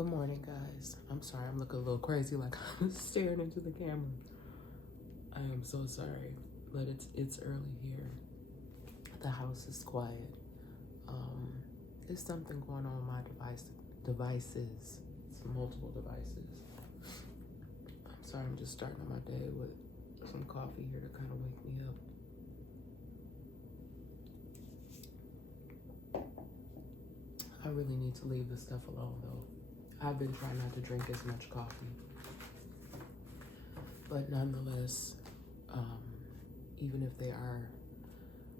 Good morning, guys. I'm sorry, I'm looking a little crazy like I'm staring into the camera. I am so sorry, but it's early here. The house is quiet. Um, there's something going on with my devices. It's multiple devices. I'm sorry, I'm just starting my day with some coffee here to kind of wake me up. I really need to leave this stuff alone though. I've been trying not to drink as much coffee. But nonetheless, even if they are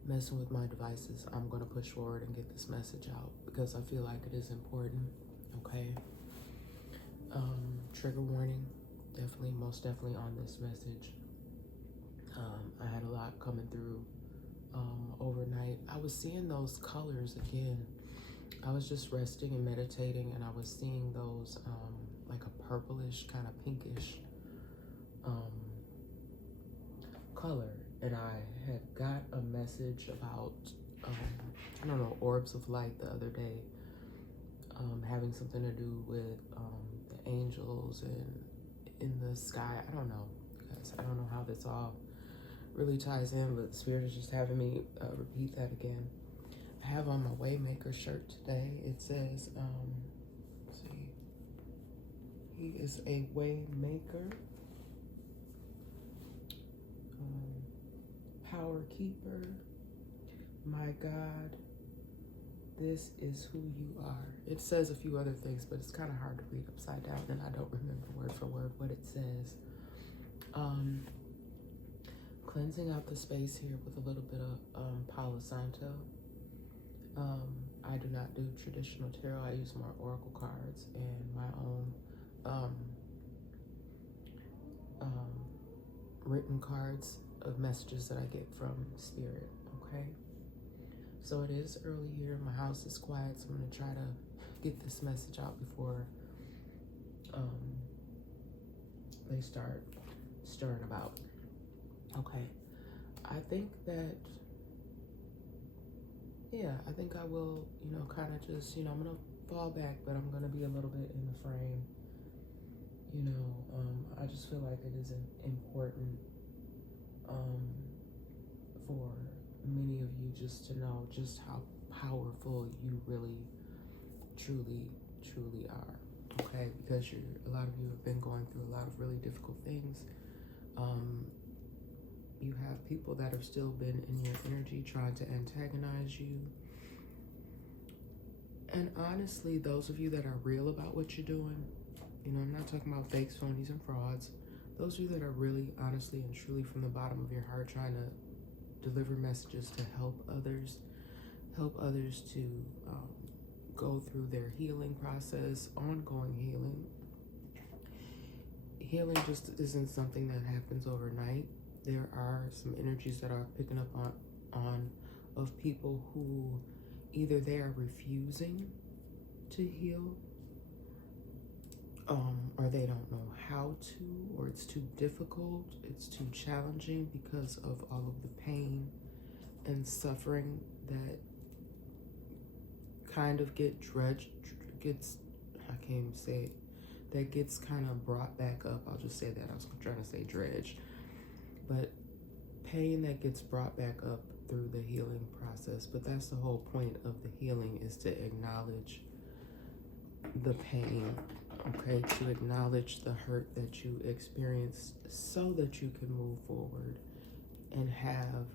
messing with my devices, I'm going to push forward and get this message out because I feel like it is important, okay? Trigger warning, definitely, most definitely on this message. I had a lot coming through overnight. I was seeing those colors again. I was just resting and meditating, and I was seeing those like a purplish, kind of pinkish color. And I had got a message about, I don't know, orbs of light the other day, having something to do with the angels and in the sky. I don't know, guys. I don't know how this all really ties in, but Spirit is just having me repeat that again. I have on my Waymaker shirt today. It says, let's see, he is a Waymaker, power keeper, my God, this is who you are. It says a few other things, but it's kind of hard to read upside down, and I don't remember word for word what it says. Cleansing out the space here with a little bit of Palo Santo. I do not do traditional tarot. I use more oracle cards and my own written cards of messages that I get from Spirit, okay? So it is early here. My house is quiet, so I'm going to try to get this message out before they start stirring about. Okay. I think that, yeah, I think I will, kind of just, I'm going to fall back, but I'm going to be a little bit in the frame. I just feel like it is important for many of you just to know just how powerful you really, truly are, okay? Because a lot of you have been going through a lot of really difficult things. You have people that have still been in your energy trying to antagonize you. And honestly, those of you that are real about what you're doing, I'm not talking about fakes, phonies, and frauds. Those of you that are really, honestly, and truly from the bottom of your heart trying to deliver messages to help others to go through their healing process, ongoing healing. Healing just isn't something that happens overnight. There are some energies that are picking up on of people who either they are refusing to heal, or they don't know how to, or it's too difficult, it's too challenging because of all of the pain and suffering that kind of gets kind of brought back up. I'll just say that. I was trying to say dredge. But pain that gets brought back up through the healing process. But that's the whole point of the healing, is to acknowledge the pain, okay? To acknowledge the hurt that you experienced so that you can move forward and have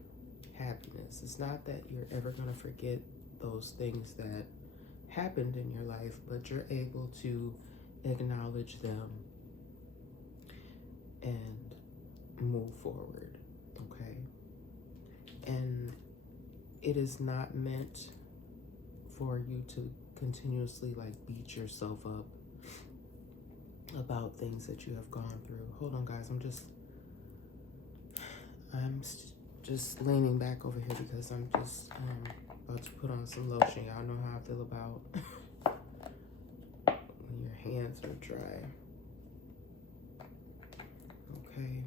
happiness. It's not that you're ever going to forget those things that happened in your life, but you're able to acknowledge them and move forward, okay? And it is not meant for you to continuously beat yourself up about things that you have gone through. Hold on, guys. I'm just leaning back over here because I'm just about to put on some lotion. Y'all know how I feel about when your hands are dry. Okay.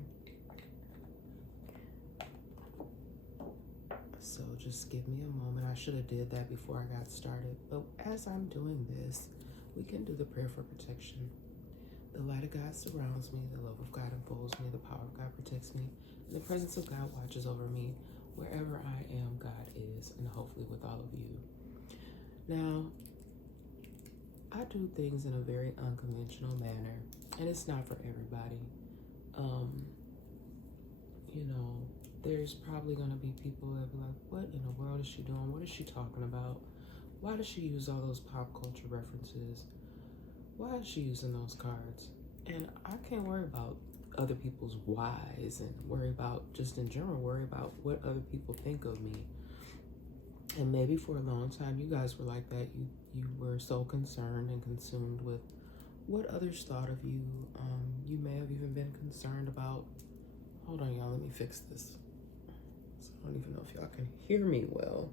So just give me a moment. I should have did that before I got started. But as I'm doing this, we can do the prayer for protection. The light of God surrounds me, the love of God enfolds me, the power of God protects me, and the presence of God watches over me. Wherever I am, God is, and hopefully with all of you. Now, I do things in a very unconventional manner, and it's not for everybody. You know, there's probably going to be people that be like, what in the world is she doing? What is she talking about? Why does she use all those pop culture references? Why is she using those cards? And I can't worry about other people's whys and worry about, just in general, worry about what other people think of me. And maybe for a long time, you guys were like that. You were so concerned and consumed with what others thought of you. You may have even been concerned about, hold on, y'all, let me fix this. So I don't even know if y'all can hear me well,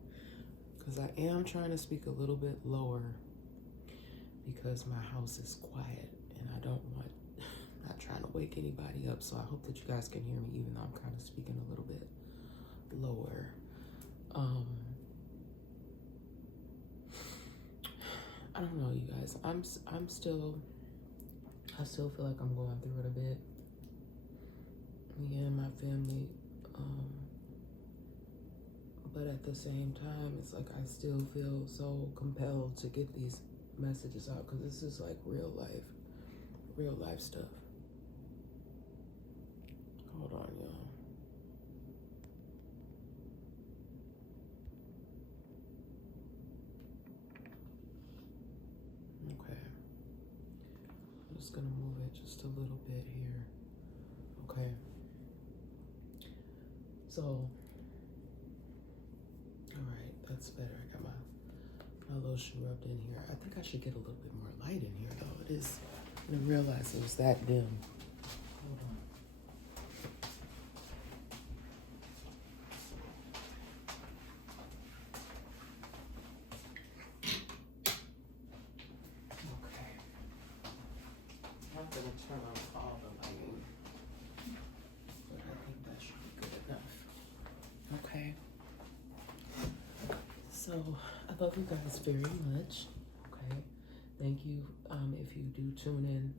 because I am trying to speak a little bit lower because my house is quiet and I don't want, not trying to wake anybody up. So I hope that you guys can hear me, even though I'm kind of speaking a little bit lower. I don't know, you guys. I still feel like I'm going through it a bit. Me and my family. But at the same time, it's like I still feel so compelled to get these messages out, because this is like real life stuff. Hold on, y'all. Okay. I'm just gonna move it just a little bit here. Okay. So, all right, that's better. I got my lotion rubbed in here. I think I should get a little bit more light in here, though. It is, I didn't realize it was that dim. Hold on. Okay. I'm gonna turn on all the lighting, but I think that should be good enough. Okay. So I love you guys very much. Okay. Thank you. If you do tune in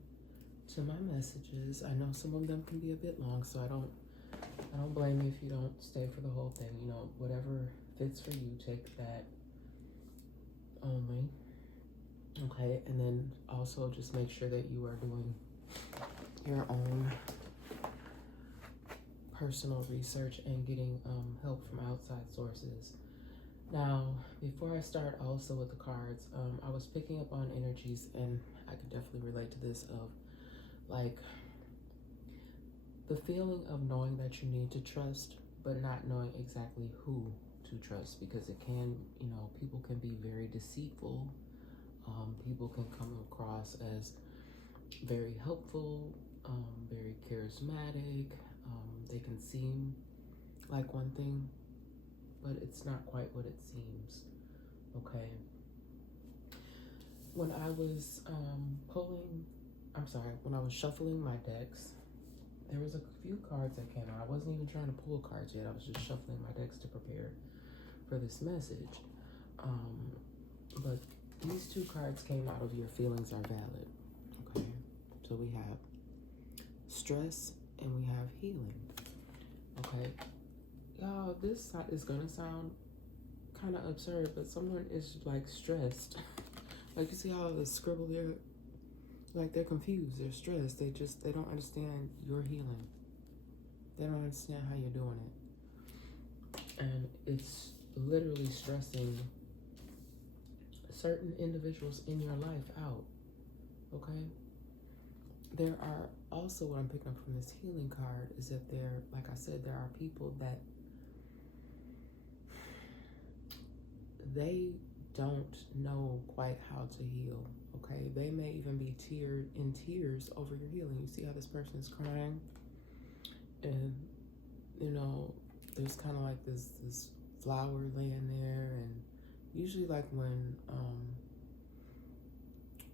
to my messages, I know some of them can be a bit long, so I don't blame you if you don't stay for the whole thing. You know, whatever fits for you, take that only. Okay, and then also just make sure that you are doing your own personal research and getting help from outside sources. Now, before I start also with the cards, I was picking up on energies, and I could definitely relate to this, of like the feeling of knowing that you need to trust, but not knowing exactly who to trust, because it can, you know, people can be very deceitful. People can come across as very helpful, very charismatic. They can seem like one thing, but it's not quite what it seems. Okay. When I was when I was shuffling my decks, there was a few cards that came out. I wasn't even trying to pull cards yet. I was just shuffling my decks to prepare for this message. But these two cards came out of your feelings are valid. Okay. So we have stress and we have healing. Okay. Y'all, this is gonna sound kind of absurd, but someone is like stressed. Like, you see how the scribble there, like they're confused, they're stressed, they don't understand your healing. They don't understand how you're doing it. And it's literally stressing certain individuals in your life out. Okay? There are also, what I'm picking up from this healing card is that there, like I said, there are people that they don't know quite how to heal. Okay, they may even be in tears over your healing. You see how this person is crying, and you know there's kind of like this flower laying there, and usually like when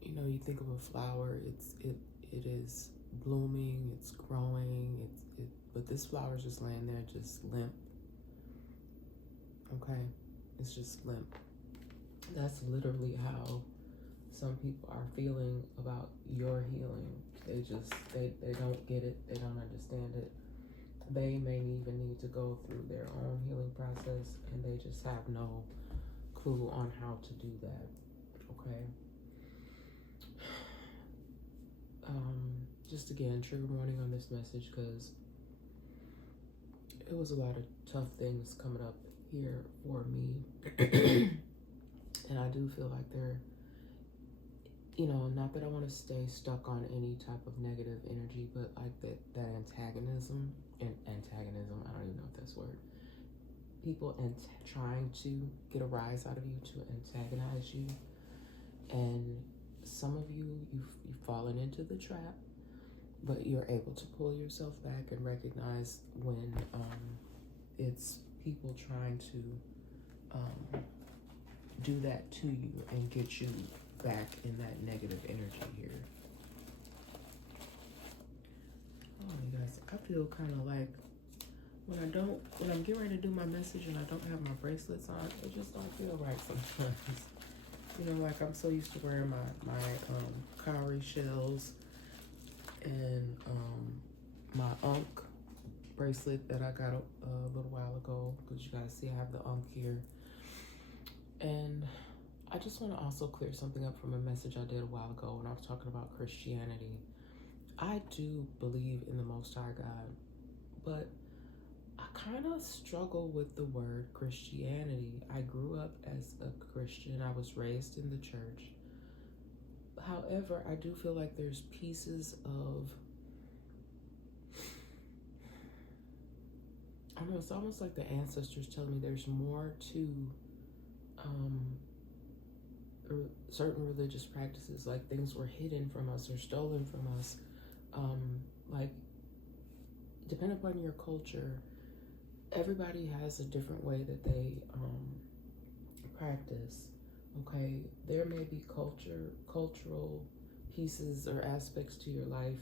you know, you think of a flower, it is blooming, it's growing, but this flower is just laying there, just limp. Okay, it's just limp. That's literally how some people are feeling about your healing. They don't get it. They don't understand it. They may even need to go through their own healing process, and they just have no clue on how to do that. Okay. Just again, trigger warning on this message, because it was a lot of tough things coming up here for me. And I do feel like they're, not that I want to stay stuck on any type of negative energy, but like that antagonism, I don't even know if that's a word. People trying to get a rise out of you, to antagonize you. And some of you've fallen into the trap, but you're able to pull yourself back and recognize when it's people trying to do that to you and get you back in that negative energy here. Oh, you guys, I feel kind of like when I'm getting ready to do my message and I don't have my bracelets on, it just don't feel right sometimes. Like I'm so used to wearing my cowrie shells and my Ankh bracelet that I got a little while ago, because you guys see I have the Ankh here. And I just want to also clear something up from a message I did a while ago when I was talking about Christianity. I do believe in the Most High God, but I kind of struggle with the word Christianity. I grew up as a Christian. I was raised in the church. However, I do feel like there's pieces of, I don't know, it's almost like the ancestors telling me there's more to certain religious practices, like things were hidden from us or stolen from us. Like, depending upon your culture, everybody has a different way that they practice. Okay, there may be cultural pieces or aspects to your life,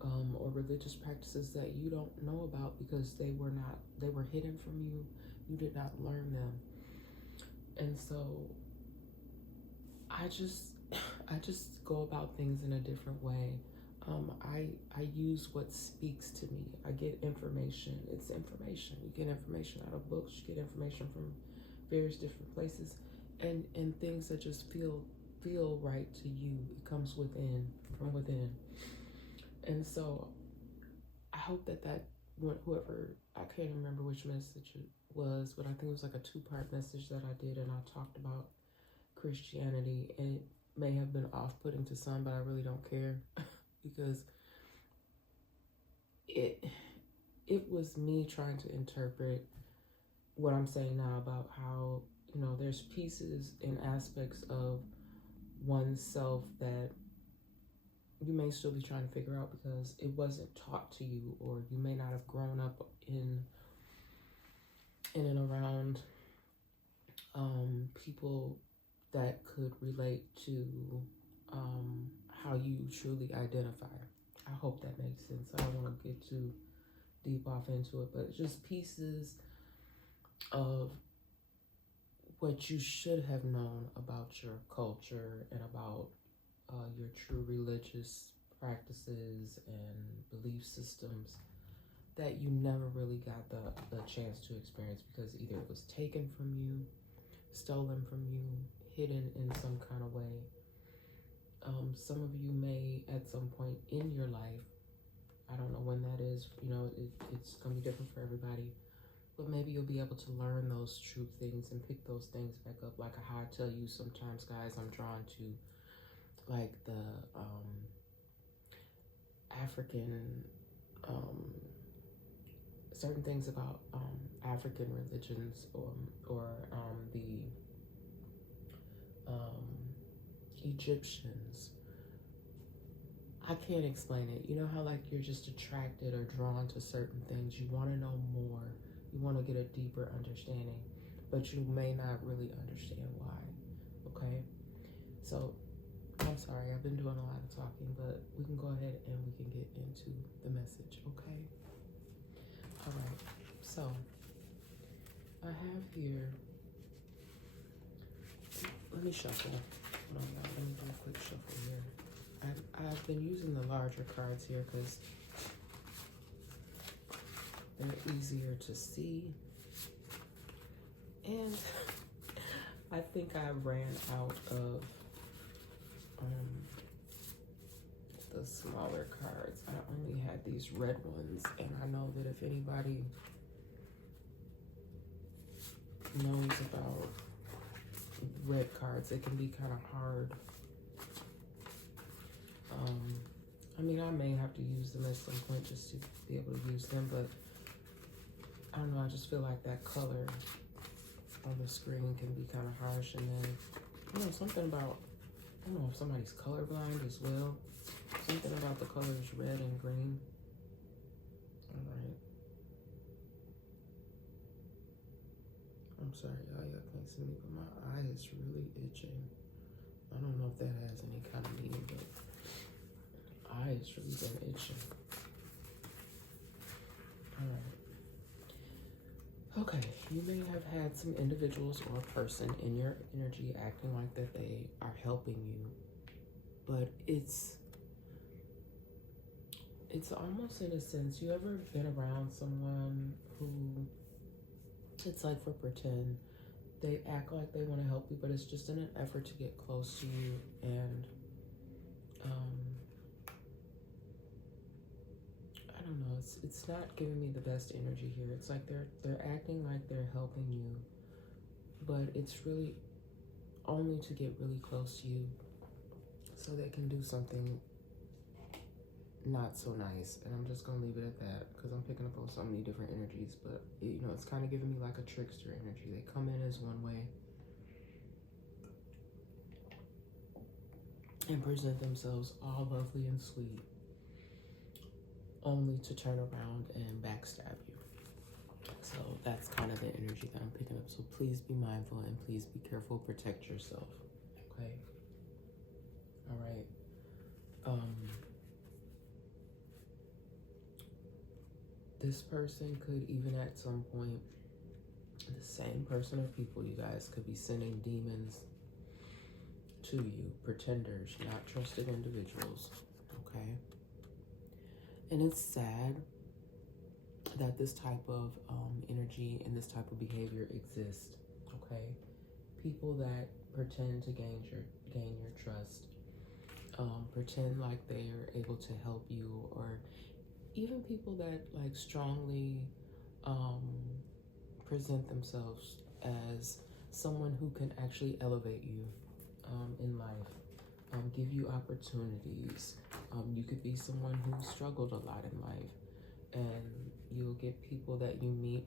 or religious practices that you don't know about because they were hidden from you. You did not learn them. And so I just go about things in a different way. I use what speaks to me. I get information. It's information. You get information out of books. You get information from various different places, and things that just feel right to you. It comes from within. And so I hope that whoever, I can't remember which message it was, but I think it was like a 2-part message that I did, and I talked about Christianity, and it may have been off-putting to some, but I really don't care because it was me trying to interpret what I'm saying now about how, there's pieces and aspects of oneself that you may still be trying to figure out because it wasn't taught to you, or you may not have grown up in and around people that could relate to how you truly identify. I hope that makes sense. I don't want to get too deep off into it, but just pieces of what you should have known about your culture and about your true religious practices and belief systems that you never really got the chance to experience because either it was taken from you, stolen from you, hidden in some kind of way. Some of you may, at some point in your life, I don't know when that is, it's going to be different for everybody, but maybe you'll be able to learn those true things and pick those things back up. Like how I tell you sometimes, guys, I'm drawn to like the African, certain things about African religions, or the Egyptians. I can't explain it. You know how like you're just attracted or drawn to certain things. You want to know more. You want to get a deeper understanding, but you may not really understand why. Okay? So I'm sorry, I've been doing a lot of talking, but we can go ahead and we can get into the message, okay? All right, so I have here, let me shuffle. Hold on, now, let me do a quick shuffle here. I've been using the larger cards here because they're easier to see. And I think I ran out of the smaller cards. I only had these red ones, and I know that if anybody knows about red cards, it can be kind of hard. I mean, I may have to use them at some point just to be able to use them, but I don't know, I just feel like that color on the screen can be kind of harsh. And then, you know, something about, I don't know if somebody's colorblind as well. Something about the colors red and green. All right. I'm sorry, y'all can't see me, but my eye is really itching. I don't know if that has any kind of meaning, but my eye has really been itching. All right. Okay, you may have had some individuals or a person in your energy acting like that they are helping you, but it's almost, in a sense, you ever been around someone who, it's like, for pretend, they act like they want to help you, but it's just in an effort to get close to you, and I don't know, it's not giving me the best energy here. It's like they're acting like they're helping you, but it's really only to get really close to you so they can do something not so nice. And I'm just gonna leave it at that because I'm picking up on so many different energies, but you know, it's kind of giving me like a trickster energy. They come in as one way and present themselves all lovely and sweet, only to turn around and backstab you. So that's kind of the energy that I'm picking up. So please be mindful and please be careful. Protect yourself. Okay. All right. This person could even at some point, the same person or people, you guys, could be sending demons to you, pretenders, not trusted individuals. Okay. And it's sad that this type of energy and this type of behavior exists. Okay. People that pretend to gain your trust, pretend like they are able to help you, or even people that like strongly present themselves as someone who can actually elevate you in life, give you opportunities. You could be someone who struggled a lot in life, and you'll get people that you meet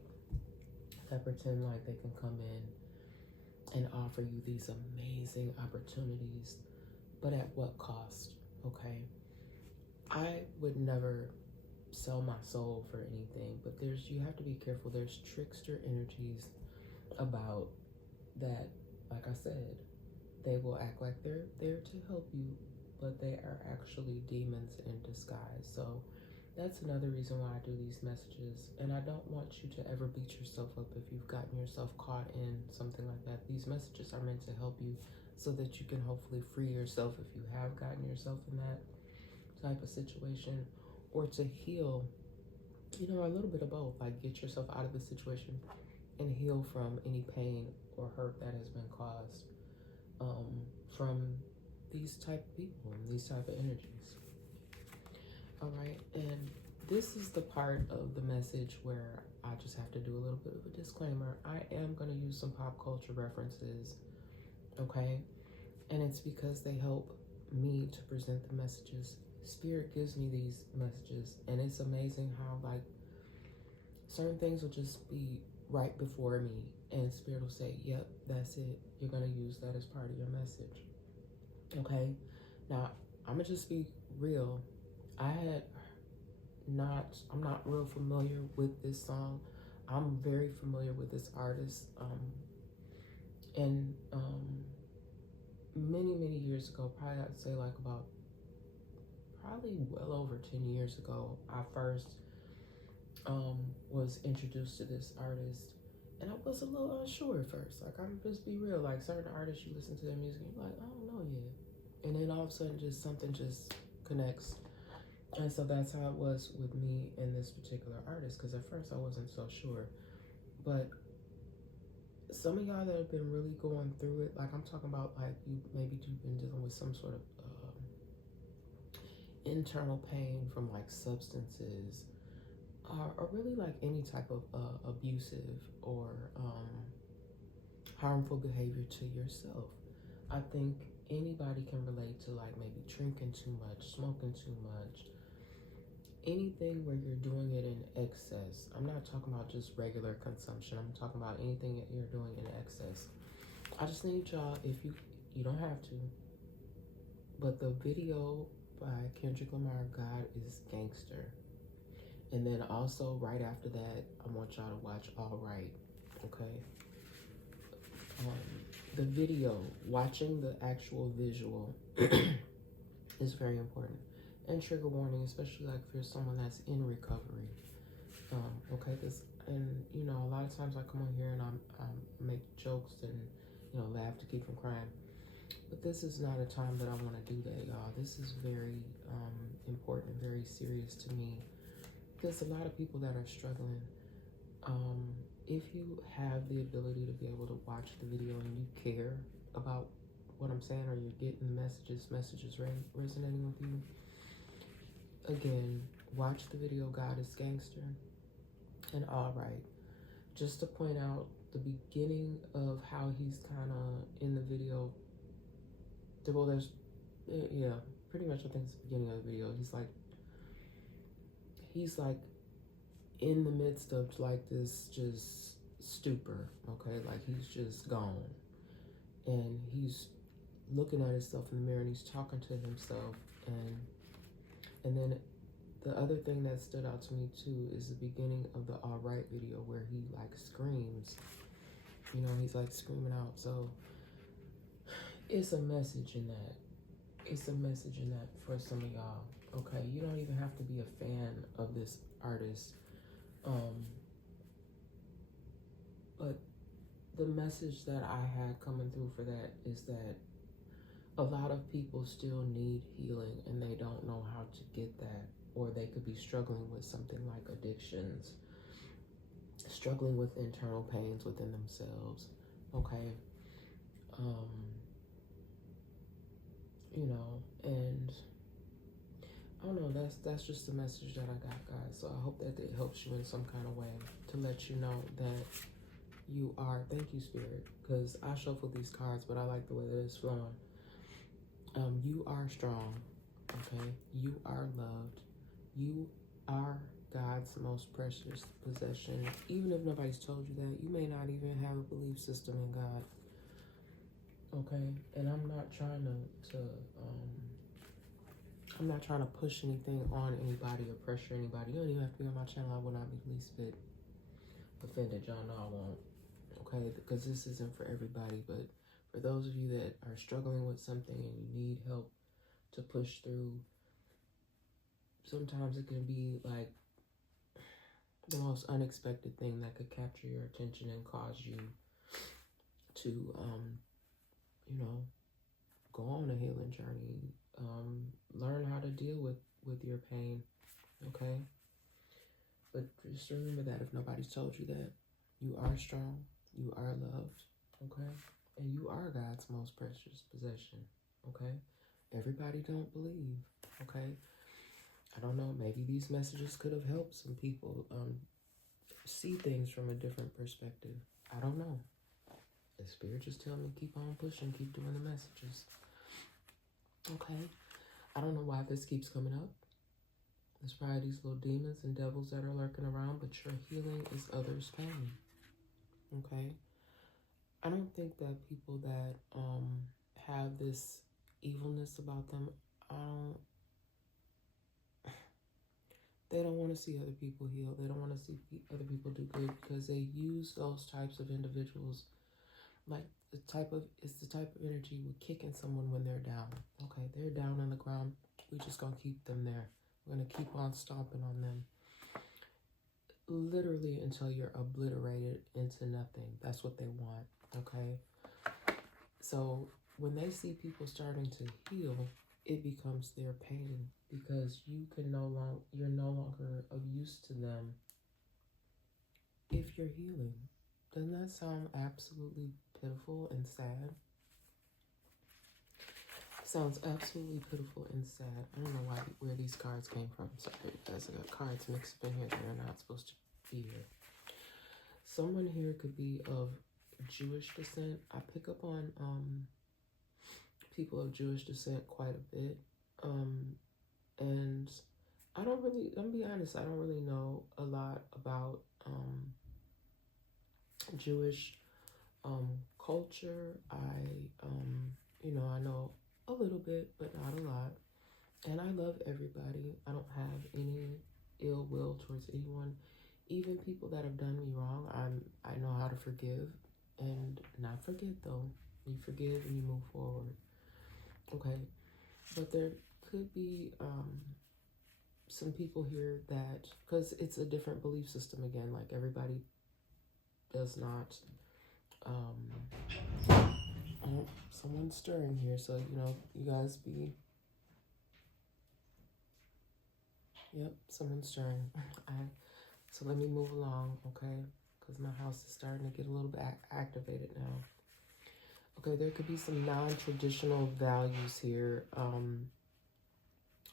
that pretend like they can come in and offer you these amazing opportunities, but at what cost? Okay. I would never sell my soul for anything, but you have to be careful. There's trickster energies about that. Like I said, they will act like they're there to help you, but they are actually demons in disguise. So that's another reason why I do these messages. And I don't want you to ever beat yourself up if you've gotten yourself caught in something like that. These messages are meant to help you so that you can hopefully free yourself if you have gotten yourself in that type of situation, or to heal, you know, a little bit of both, like get yourself out of the situation and heal from any pain or hurt that has been caused from these type of people and these type of energies. All right, and this is the part of the message where I just have to do a little bit of a disclaimer. I am going to use some pop culture references, okay? And it's because they help me to present the messages. Spirit gives me these messages, and it's amazing how like certain things will just be right before me, and Spirit will say, yep, that's it. You're going to use that as part of your message. Okay? Now, I'm going to just be real. I'm not real familiar with this song. I'm very familiar with this artist. And many years ago, probably I'd say like probably well over 10 years ago, I first was introduced to this artist, And I was a little unsure at first. Like, I'm just be real. Like, certain artists, you listen to their music, and you're like, I don't know yet. And then all of a sudden, just something just connects. And so that's how it was with me and this particular artist. Because at first, I wasn't so sure. But some of y'all that have been really going through it, like I'm talking about, like maybe you've been dealing with some sort of internal pain from like substances, or really like any type of abusive or harmful behavior to yourself. I think anybody can relate to like maybe drinking too much, smoking too much, anything where you're doing it in excess. I'm not talking about just regular consumption. I'm talking about anything that you're doing in excess. I just need y'all, if you don't have to, but the video by Kendrick Lamar, God is Gangster. And then also right after that, I want y'all to watch All Right, okay? The video, watching the actual visual is very important. And trigger warning, especially like if you're someone that's in recovery. Okay, and you know, a lot of times I come on here and I make jokes and, you know, laugh to keep from crying. But this is not a time that I want to do that, y'all. This is very important, very serious to me. There's a lot of people that are struggling. If you have the ability to be able to watch the video and you care about what I'm saying, or you're getting the messages resonating with you, again, watch the video God is Gangster and All Right. Just to point out the beginning of how he's kind of in the video. Well, there's, yeah, pretty much I think it's the beginning of the video. He's like in the midst of like this just stupor, okay? Like he's just gone. And he's looking at himself in the mirror and he's talking to himself. And then the other thing that stood out to me too is the beginning of the All Right video where he like screams. You know, he's like screaming out. So it's a message in that. It's a message in that for some of y'all. Okay, you don't even have to be a fan of this artist. But the message that I had coming through for that is that a lot of people still need healing and they don't know how to get that, or they could be struggling with something like addictions, struggling with internal pains within themselves. Okay. You know, and I don't know, that's just the message that I got, guys. So I hope that it helps you in some kind of way to let you know that you are, thank you, Spirit, because I shuffle these cards, but I like the way that it's flowing. You are strong, okay? You are loved. You are God's most precious possession. Even if nobody's told you that, you may not even have a belief system in God, okay? And I'm not trying I'm not trying to push anything on anybody or pressure anybody. You don't even have to be on my channel. I will not be the least bit offended. Y'all know I won't. Okay? Because this isn't for everybody. But for those of you that are struggling with something and you need help to push through, sometimes it can be like the most unexpected thing that could capture your attention and cause you to, you know, go on a healing journey. Learn how to deal with your pain, okay? But just remember that if nobody's told you that, you are strong, you are loved, okay? And you are God's most precious possession, okay? Everybody don't believe, okay? I don't know, maybe these messages could have helped some people see things from a different perspective. I don't know. The Spirit just tell me keep on pushing, keep doing the messages. Okay, I don't know why this keeps coming up. There's probably these little demons and devils that are lurking around, but your healing is others' pain. Okay, I don't think that people that have this evilness about them, they don't want to see other people heal. They don't want to see other people do good because they use those types of individuals like it's the type of energy we're kicking someone when they're down. Okay, they're down on the ground. We're just gonna keep them there. We're gonna keep on stomping on them. literally until you're obliterated into nothing. That's what they want, okay? So when they see people starting to heal, it becomes their pain because you're no longer of use to them if you're healing. Doesn't that sound absolutely pitiful and sad? Sounds absolutely pitiful and sad. I don't know where these cards came from. Sorry, guys, I got cards mixed up in here that are not supposed to be here. Someone here could be of Jewish descent. I pick up on people of Jewish descent quite a bit. And I'm gonna be honest, I don't really know a lot about Jewish culture. I know a little bit, but not a lot. And I love everybody. I don't have any ill will towards anyone. Even people that have done me wrong, I know how to forgive and not forget though. You forgive and you move forward. Okay. But there could be some people here that, because it's a different belief system again, like everybody does not someone's stirring here, so you guys be. Yep, someone's stirring. So let me move along, okay? Because my house is starting to get a little bit activated now. Okay, there could be some non-traditional values here,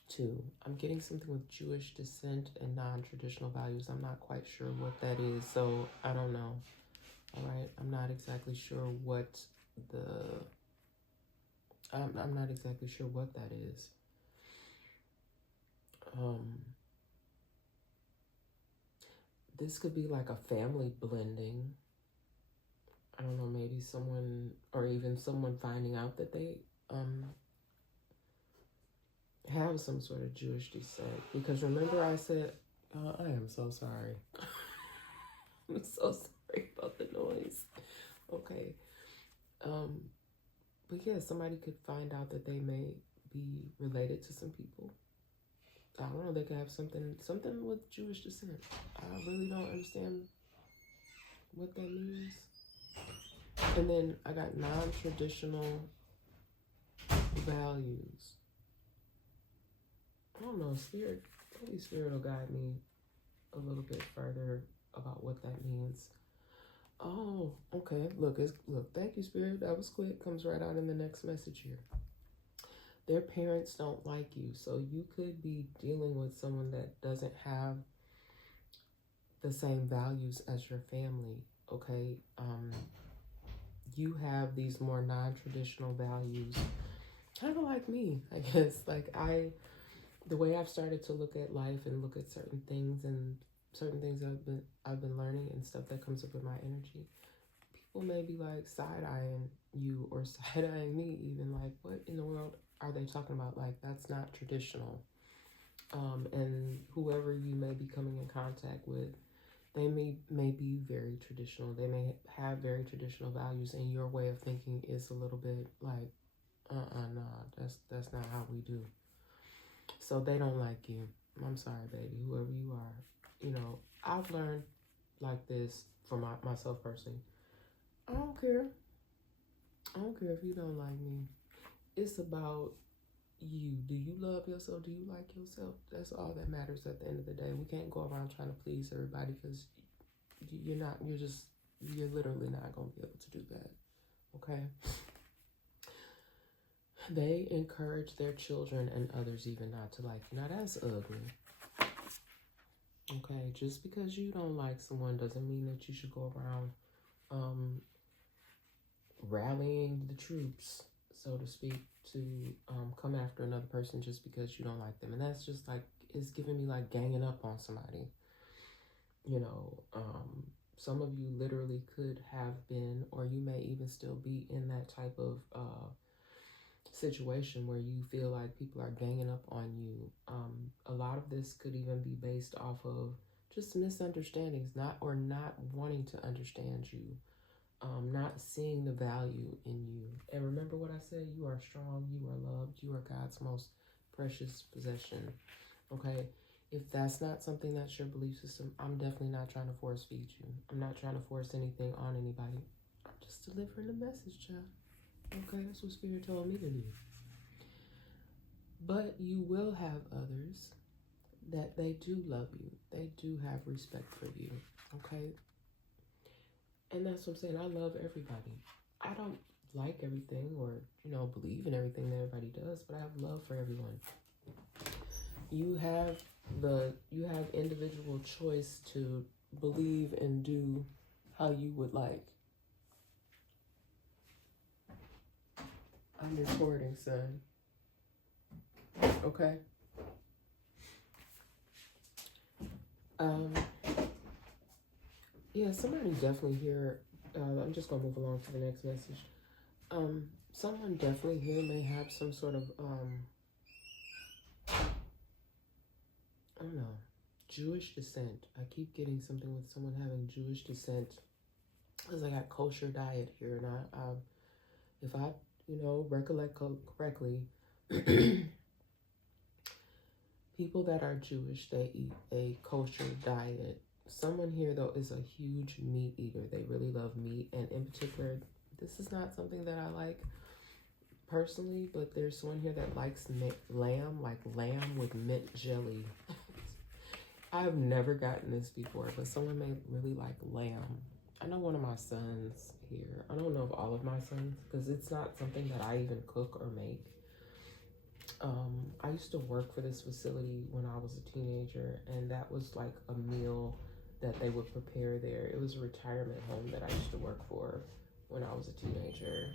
too. I'm getting something with Jewish descent and non-traditional values. I'm not quite sure what that is, so I don't know. All right, I'm not exactly sure what I'm not exactly sure what that is. This could be like a family blending. I don't know, maybe someone, or even someone finding out that they have some sort of Jewish descent. Because remember I said, I am so sorry. I'm so sorry about the noise. Okay. But yeah, somebody could find out that they may be related to some people. I don't know, they could have something with Jewish descent. I really don't understand what that means. And then I got non-traditional values. I don't know, Holy Spirit will guide me a little bit further about what that means. Oh, okay. Look, thank you, Spirit. That was quick. Comes right out in the next message here. Their parents don't like you, so you could be dealing with someone that doesn't have the same values as your family, okay? You have these more non-traditional values, kind of like me, I guess. Like the way I've started to look at life and look at certain things I've been learning and stuff that comes up in my energy. People may be like side-eyeing you or side-eyeing me even, like, what in the world are they talking about? Like, that's not traditional. And whoever you may be coming in contact with, they may be very traditional. They may have very traditional values, and your way of thinking is a little bit like, nah, that's not how we do. So they don't like you. I'm sorry, baby, whoever you are. I've learned like this for myself personally. I don't care. I don't care if you don't like me. It's about you. Do you love yourself? Do you like yourself? That's all that matters at the end of the day. We can't go around trying to please everybody because you're literally not going to be able to do that. Okay? They encourage their children and others even not to like you. Now that's ugly. Okay? Just because you don't like someone doesn't mean that you should go around rallying the troops, so to speak, to come after another person just because you don't like them. And that's just like, it's giving me like ganging up on somebody. Some of you literally could have been, or you may even still be in that type of situation where you feel like people are ganging up on you. A lot of this could even be based off of just misunderstandings, not wanting to understand you. Not seeing the value in you. And remember what I said, you are strong, you are loved, you are God's most precious possession. Okay? If that's not something that's your belief system, I'm definitely not trying to force feed you. I'm not trying to force anything on anybody. I'm just delivering a message, child. Okay, that's what Spirit told me to do. But you will have others that they do love you. They do have respect for you. Okay? And that's what I'm saying. I love everybody. I don't like everything or, believe in everything that everybody does, but I have love for everyone. You have individual choice to believe and do how you would like. I'm recording, son. Okay. Yeah, somebody definitely here. I'm just gonna move along to the next message. Someone definitely here may have some sort of I don't know, Jewish descent. I keep getting something with someone having Jewish descent. Because I got kosher diet here, and if I, recollect correctly, people that are Jewish, they eat a kosher diet. Someone here, though, is a huge meat eater. They really love meat, and in particular, this is not something that I like personally, but there's someone here that likes lamb, like lamb with mint jelly. I've never gotten this before, but someone may really like lamb. I know one of my sons here. I don't know of all of my sons because it's not something that I even cook or make. I used to work for this facility when I was a teenager, and that was like a meal that they would prepare there. It was a retirement home that I used to work for when I was a teenager.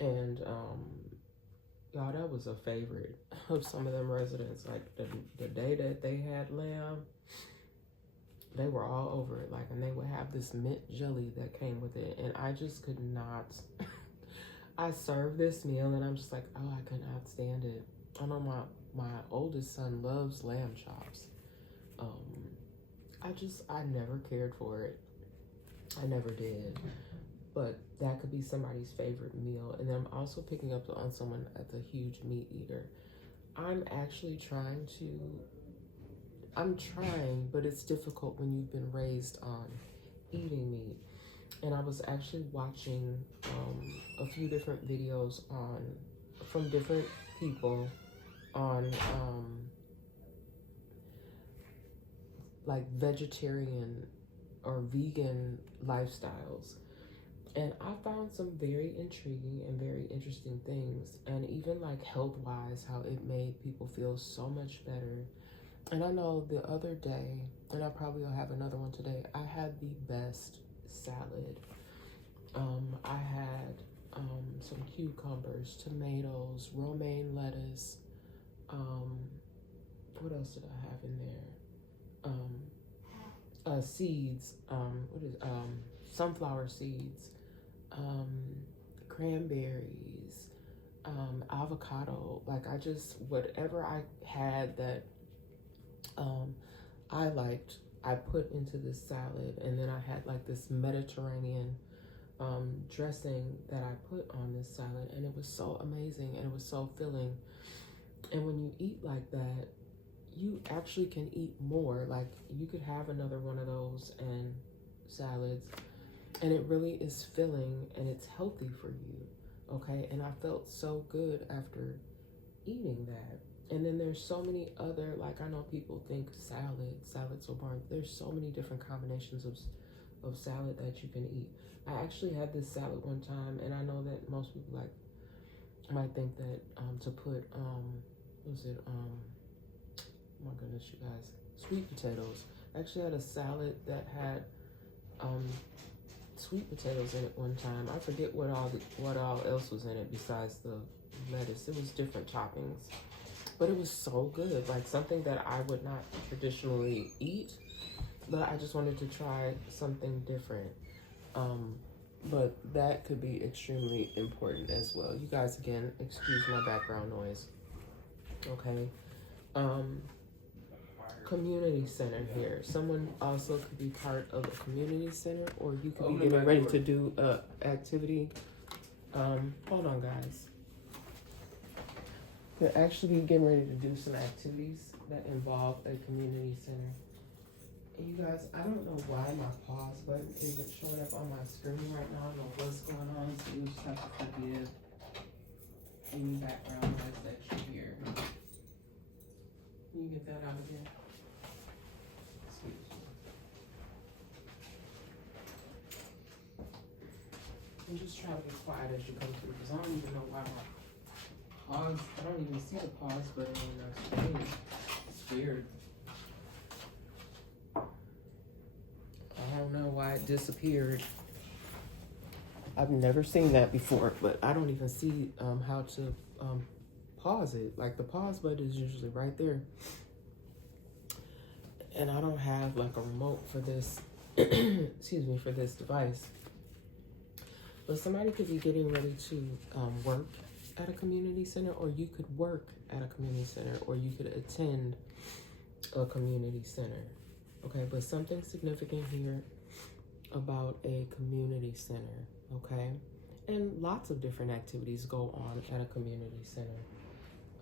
And y'all, that was a favorite of some of them residents. Like the day that they had lamb, they were all over it. Like, and they would have this mint jelly that came with it, and I just could not. I served this meal, and I'm just like, oh, I could not stand it. I know my oldest son loves lamb chops. I never cared for it. I never did. But that could be somebody's favorite meal. And then I'm also picking up on someone that's a huge meat eater. I'm trying, but it's difficult when you've been raised on eating meat. And I was actually watching a few different videos from different people on like vegetarian or vegan lifestyles. And I found some very intriguing and very interesting things, and even like health-wise, how it made people feel so much better. And I know the other day, and I probably will have another one today, I had the best salad. I had some cucumbers, tomatoes, romaine lettuce. What else did I have in there? Seeds. Sunflower seeds. Cranberries, avocado. Like whatever I had that I liked, I put into this salad. And then I had like this Mediterranean dressing that I put on this salad, and it was so amazing and it was so filling. And when you eat like that, you actually can eat more. Like, you could have another one of those and salads, and it really is filling and it's healthy for you. Okay, and I felt so good after eating that. And then there's so many other, like, I know people think salad's so boring. There's so many different combinations of salad that you can eat. I actually had this salad one time, and I know that most people might think that to put oh my goodness, you guys, sweet potatoes. I actually had a salad that had sweet potatoes in it one time. I forget what all else was in it besides the lettuce. It was different toppings, but it was so good. Like, something that I would not traditionally eat, but I just wanted to try something different. But that could be extremely important as well. You guys, again, excuse my background noise. Okay. Community center here. Someone also could be part of a community center, or you could be getting ready to do a activity. Hold on, guys. You're actually getting ready to do some activities that involve a community center. And you guys, I don't know why my pause button isn't showing up on my screen right now. I don't know what's going on, so you just have to forgive any background noise that you hear. Can you get that out again? Excuse me. And just try to be quiet as you come through, because I don't even know why my pause, I don't even see the pause button on my screen. It's weird. I don't know why it disappeared. I've never seen that before, but I don't even see how to pause it. Like the pause button is usually right there. And I don't have like a remote for this, excuse me, for this device. But somebody could be getting ready to work at a community center, or you could work at a community center, or you could attend a community center. Okay, but something significant here about a community center, okay? And lots of different activities go on at a community center,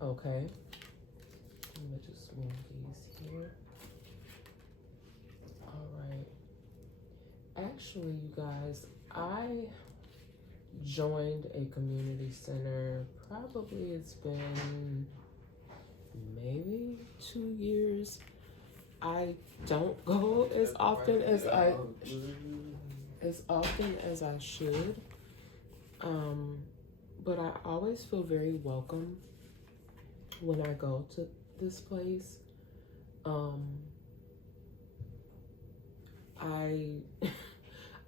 okay? Let me just move these here. All right. Actually, you guys, I joined a community center, probably it's been maybe 2 years. I don't go as often as I should, but I always feel very welcome when I go to this place.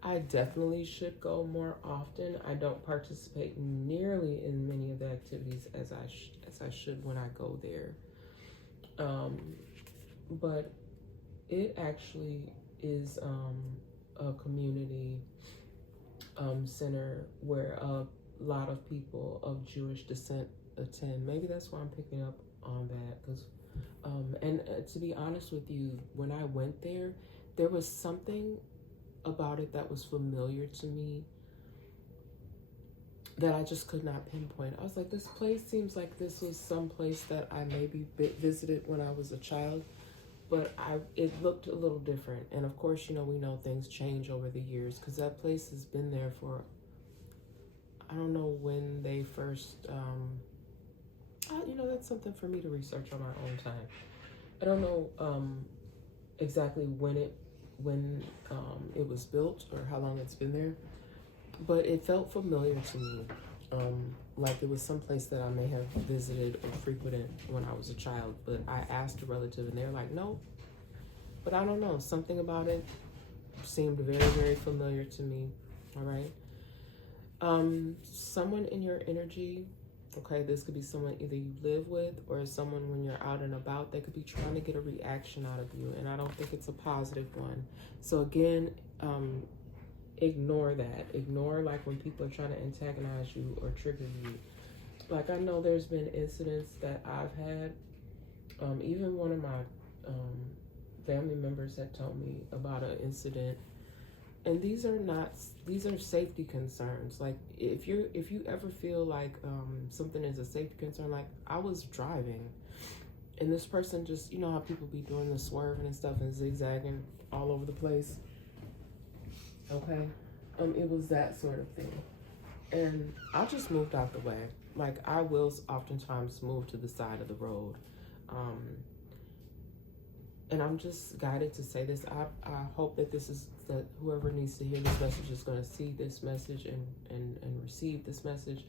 I definitely should go more often. I don't participate nearly in many of the activities as I should when I go there. But it actually is a community center where a lot of people of Jewish descent attend. Maybe that's why I'm picking up on that. Because, to be honest with you, when I went there, there was something about it that was familiar to me that I just could not pinpoint. I was like, this place seems like this was some place that I maybe visited when I was a child, but it looked a little different. And of course, we know things change over the years, because that place has been there for, I don't know when they first, that's something for me to research on my own time. I don't know exactly when it was built or how long it's been there, but it felt familiar to me, like it was someplace that I may have visited or frequented when I was a child. But I asked a relative and they're like, no. But I don't know, something about it seemed very, very familiar to me. All right. Someone in your energy, okay, this could be someone either you live with or someone when you're out and about, they could be trying to get a reaction out of you, and I don't think it's a positive one. So again, ignore that. Ignore like when people are trying to antagonize you or trigger you. Like I know there's been incidents that I've had. Even one of my family members had told me about an incident. And these are safety concerns. Like if you ever feel like something is a safety concern, like I was driving and this person just, how people be doing the swerving and stuff and zigzagging all over the place. Okay. It was that sort of thing. And I just moved out the way. Like I will oftentimes move to the side of the road. And I'm just guided to say this. I hope that that whoever needs to hear this message is going to see this message and receive this message,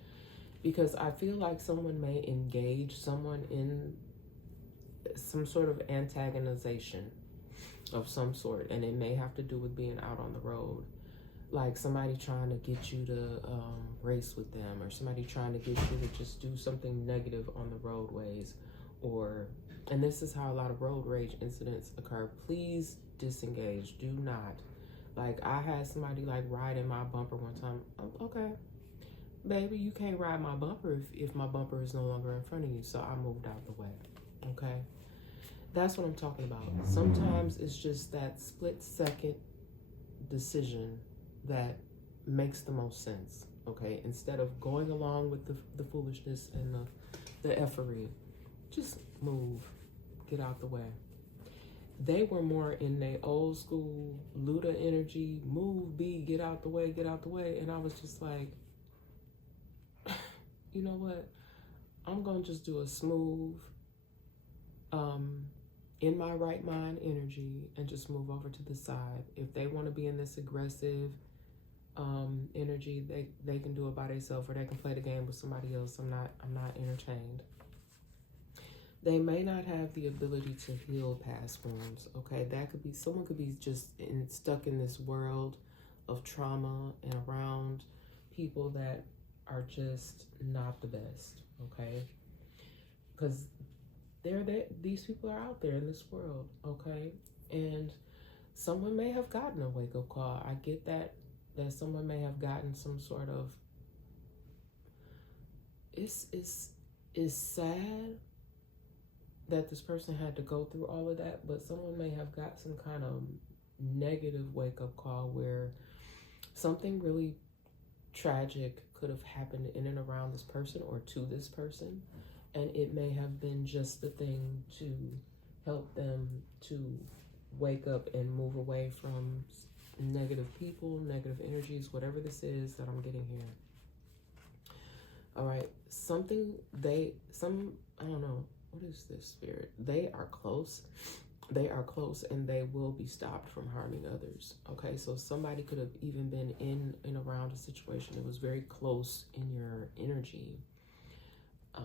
because I feel like someone may engage someone in some sort of antagonization of some sort, and it may have to do with being out on the road. Like somebody trying to get you to race with them, or somebody trying to get you to just do something negative on the roadways, and this is how a lot of road rage incidents occur. Please disengage. Do not. Like I had somebody like ride in my bumper one time. Okay, baby, you can't ride my bumper if my bumper is no longer in front of you. So I moved out the way. Okay, that's what I'm talking about. Sometimes it's just that split second decision that makes the most sense. Okay, instead of going along with the foolishness and the effery, just move. get out the way. They were more in their old school Luda energy, move, be, get out the way, get out the way. And I was just like, you know what? I'm going to just do a smooth, in my right mind energy and just move over to the side. If they want to be in this aggressive energy, they can do it by themselves, or they can play the game with somebody else. I'm not entertained. They may not have the ability to heal past wounds. Okay, that could be, someone could be just stuck in this world of trauma and around people that are just not the best. Okay, because these people are out there in this world. Okay, and someone may have gotten a wake-up call. I get that someone may have gotten some sort of, it's sad that this person had to go through all of that, but someone may have got some kind of negative wake-up call where something really tragic could have happened in and around this person or to this person, and it may have been just the thing to help them to wake up and move away from negative people, negative energies, whatever this is that I'm getting here. All right, I don't know, what is this, spirit? They are close, and they will be stopped from harming others. Okay, so somebody could have even been in and around a situation that was very close in your energy. I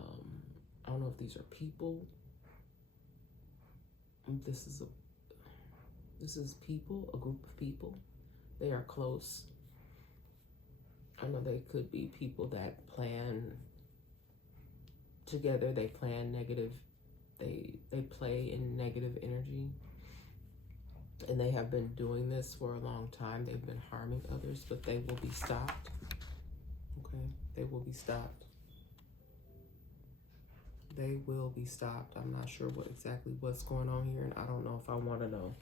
don't know if these are people. This is people, a group of people. They are close. I know they could be people that plan together. They plan negative. They play in negative energy. And they have been doing this for a long time. They've been harming others, but they will be stopped. Okay? They will be stopped. They will be stopped. I'm not sure what's going on here, and I don't know if I want to know.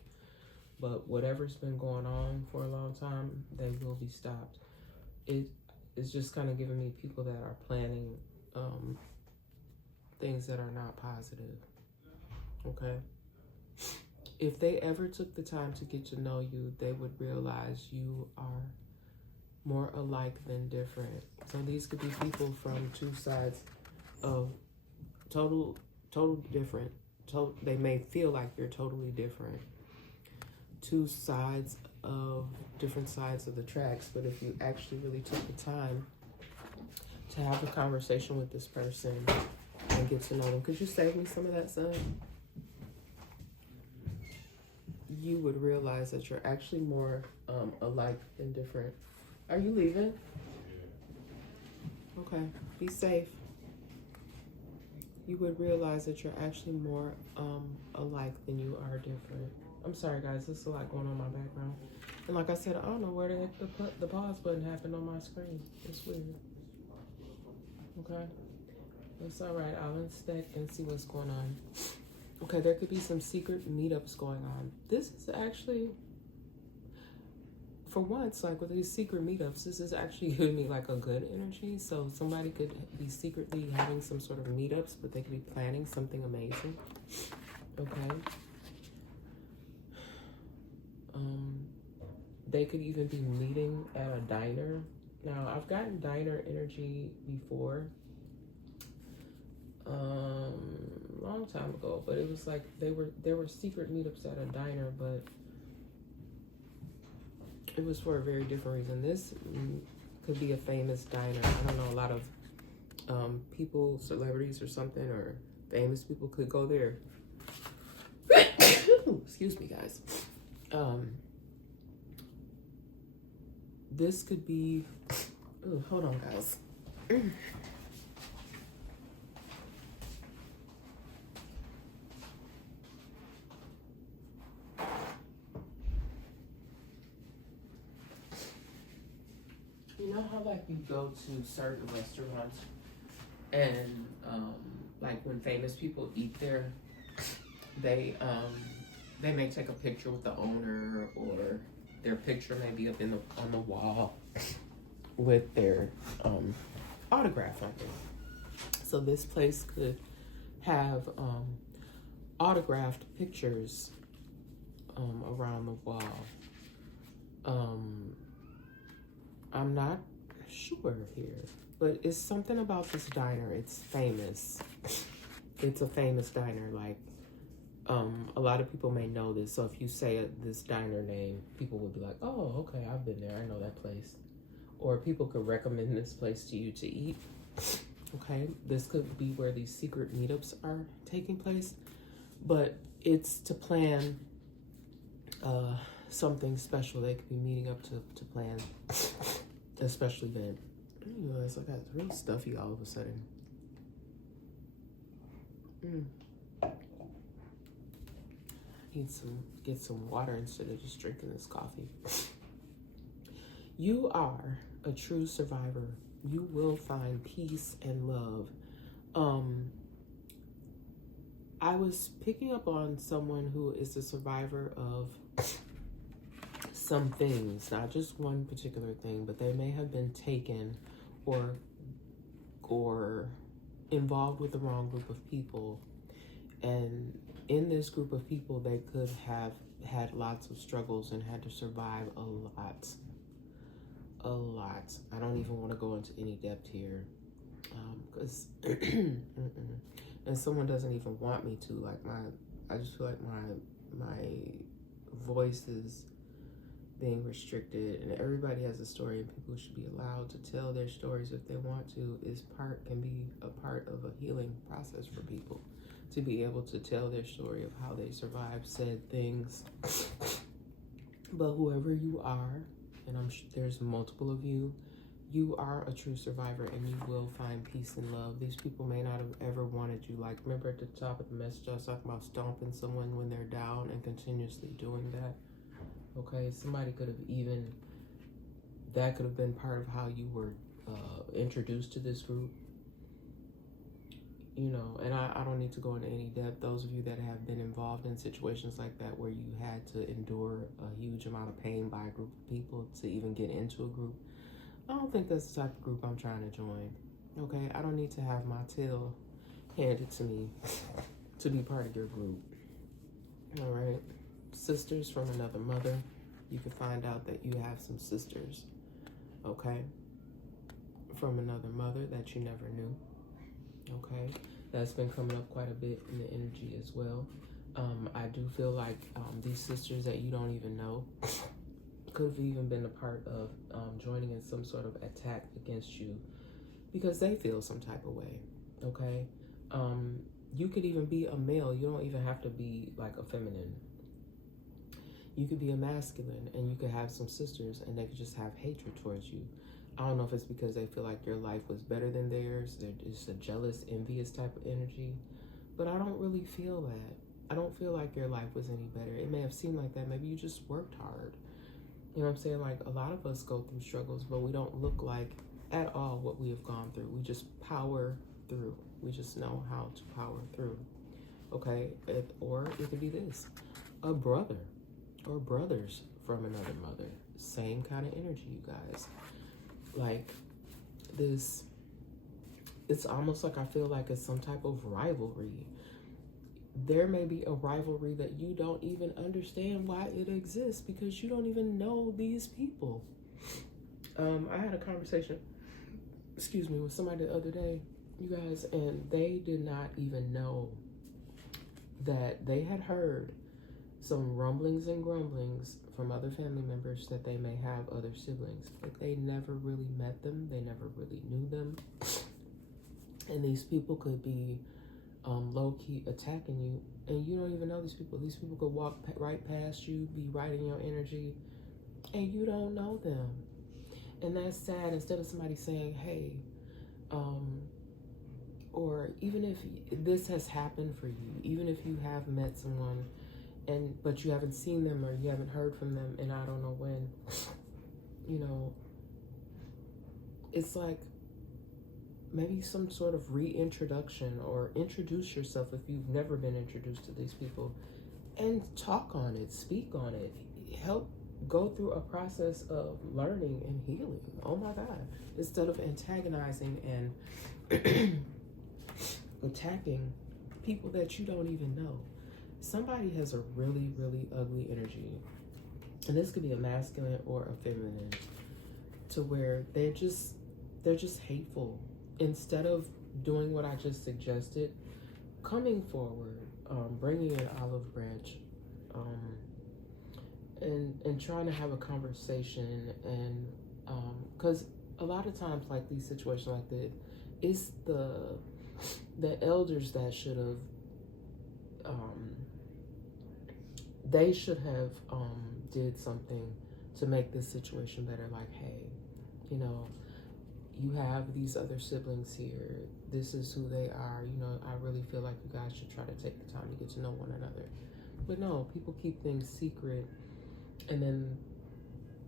But whatever's been going on for a long time, they will be stopped. It is just kind of giving me people that are planning things that are not positive. Okay? If they ever took the time to get to know you, they would realize you are more alike than different. So these could be people from two sides of total different. They may feel like you're totally different. Two sides of different sides of the tracks. But if you actually really took the time to have a conversation with this person and get to know them, could you save me some of that, son? You would realize that you're actually more alike than different. Are you leaving? Okay, be safe. You would realize that you're actually more alike than you are different. I'm sorry, guys. There's a lot going on in my background. And like I said, I don't know where the heck the pause button happened on my screen. It's weird. Okay? It's all right. I'll inspect and see what's going on. Okay, there could be some secret meetups going on. This is actually, for once, like with these secret meetups, this is actually giving me like a good energy. So somebody could be secretly having some sort of meetups, but they could be planning something amazing. Okay. They could even be meeting at a diner. Now, I've gotten diner energy before. Long time ago, but it was like there were secret meetups at a diner, but it was for a very different reason. This could be a famous diner. I don't know, a lot of people, celebrities or something, or famous people could go there. Excuse me, guys. This could be, hold on, guys. You know how like you go to certain restaurants and like when famous people eat there, they may take a picture with the owner, or their picture may be up on the wall with their autograph on it. So this place could have autographed pictures around the wall. I'm not sure here, but it's something about this diner. It's famous. It's a famous diner. Like, a lot of people may know this. So if you say this diner name, people will be like, oh, okay, I've been there. I know that place. Or people could recommend this place to you to eat. Okay, this could be where these secret meetups are taking place. But it's to plan something special. They could be meeting up to plan a special event. I realize I got real stuffy all of a sudden. Need get some water instead of just drinking this coffee. You are a true survivor. You will find peace and love. I was picking up on someone who is a survivor of some things, not just one particular thing, but they may have been taken or involved with the wrong group of people. And in this group of people, they could have had lots of struggles and had to survive a lot. I don't even want to go into any depth here, because and someone doesn't even want me to. Like I just feel like my voice is being restricted, and everybody has a story, and people should be allowed to tell their stories if they want to. Can be a part of a healing process for people to be able to tell their story of how they survived said things. But whoever you are, and I'm sure there's multiple of you, you are a true survivor, and you will find peace and love. These people may not have ever wanted you. Like, remember at the top of the message, I was talking about stomping someone when they're down and continuously doing that. Okay, somebody could have that could have been part of how you were introduced to this group. You know, and I don't need to go into any depth. Those of you that have been involved in situations like that where you had to endure a huge amount of pain by a group of people to even get into a group, I don't think that's the type of group I'm trying to join. Okay, I don't need to have my tail handed to me to be part of your group. All right, sisters from another mother. You can find out that you have some sisters, okay, from another mother that you never knew. Okay, that's been coming up quite a bit in the energy as well. I do feel like these sisters that you don't even know could have even been a part of joining in some sort of attack against you because they feel some type of way. Okay, you could even be a male. You don't even have to be like a feminine. You could be a masculine, and you could have some sisters, and they could just have hatred towards you. I don't know if it's because they feel like your life was better than theirs. They're just a jealous, envious type of energy. But I don't really feel that. I don't feel like your life was any better. It may have seemed like that. Maybe you just worked hard. You know what I'm saying? Like, a lot of us go through struggles, but we don't look like at all what we have gone through. We just power through. We just know how to power through. Okay? Or it could be this. A brother or brothers from another mother. Same kind of energy, you guys. Like this, it's almost like I feel like it's some type of rivalry. There may be a rivalry that you don't even understand why it exists because you don't even know these people. I had a conversation, with somebody the other day, you guys, and they did not even know that they had heard some rumblings and grumblings from other family members that they may have other siblings, but they never really met them. They never really knew them. And these people could be low-key attacking you, and you don't even know these people. These people could walk right past you, be right in your energy, and you don't know them. And that's sad. Instead of somebody saying, hey, or even if this has happened for you, even if you have met someone but you haven't seen them or you haven't heard from them and I don't know when, you know, it's like maybe some sort of reintroduction, or introduce yourself if you've never been introduced to these people, and talk on it, speak on it, help go through a process of learning and healing. Oh my God. Instead of antagonizing and attacking people that you don't even know. somebody has a really, really ugly energy, and this could be a masculine or a feminine, to where they're just hateful. Instead of doing what I just suggested, coming forward, bringing an olive branch, um, and trying to have a conversation, and because a lot of times, like these situations like this, it's the elders that should have, they should have did something to make this situation better. Like, hey, you know, you have these other siblings here. This is who they are. You know, I really feel like you guys should try to take the time to get to know one another. But no, people keep things secret, and then,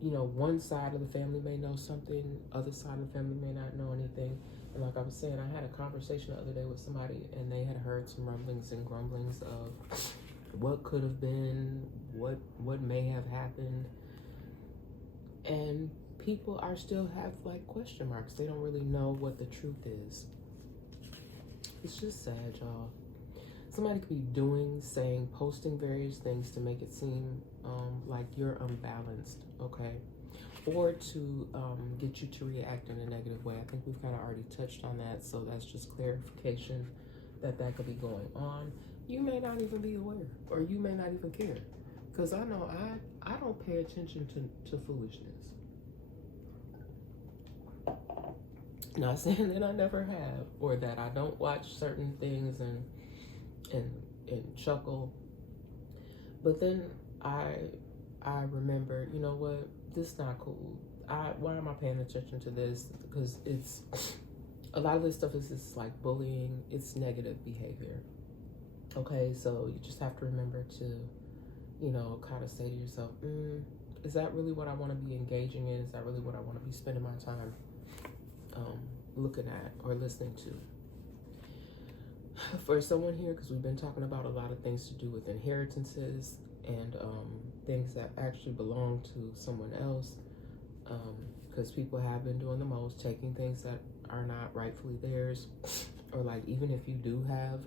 you know, one side of the family may know something, other side of the family may not know anything. And like I was saying, I had a conversation the other day with somebody, and they had heard some rumblings and grumblings of what could have been, what may have happened, and people are still have like question marks. They don't really know what the truth is. It's just sad, y'all. Somebody could be doing, saying, posting various things to make it seem like you're unbalanced, okay? Or to get you to react in a negative way. I think we've kind of already touched on that, so that's just clarification that could be going on. You may not even be aware, or you may not even care. Because I know I don't pay attention to foolishness. Not saying that I never have, or that I don't watch certain things and chuckle. But then I remember, you know what, this is not cool. Why am I paying attention to this? Because it's a lot of this stuff is just like bullying. It's negative behavior. Okay, so you just have to remember to, you know, kind of say to yourself, is that really what I want to be engaging in? Is that really what I want to be spending my time looking at or listening to? For someone here, because we've been talking about a lot of things to do with inheritances and things that actually belong to someone else, because people have been doing the most, taking things that are not rightfully theirs, or like even if you do have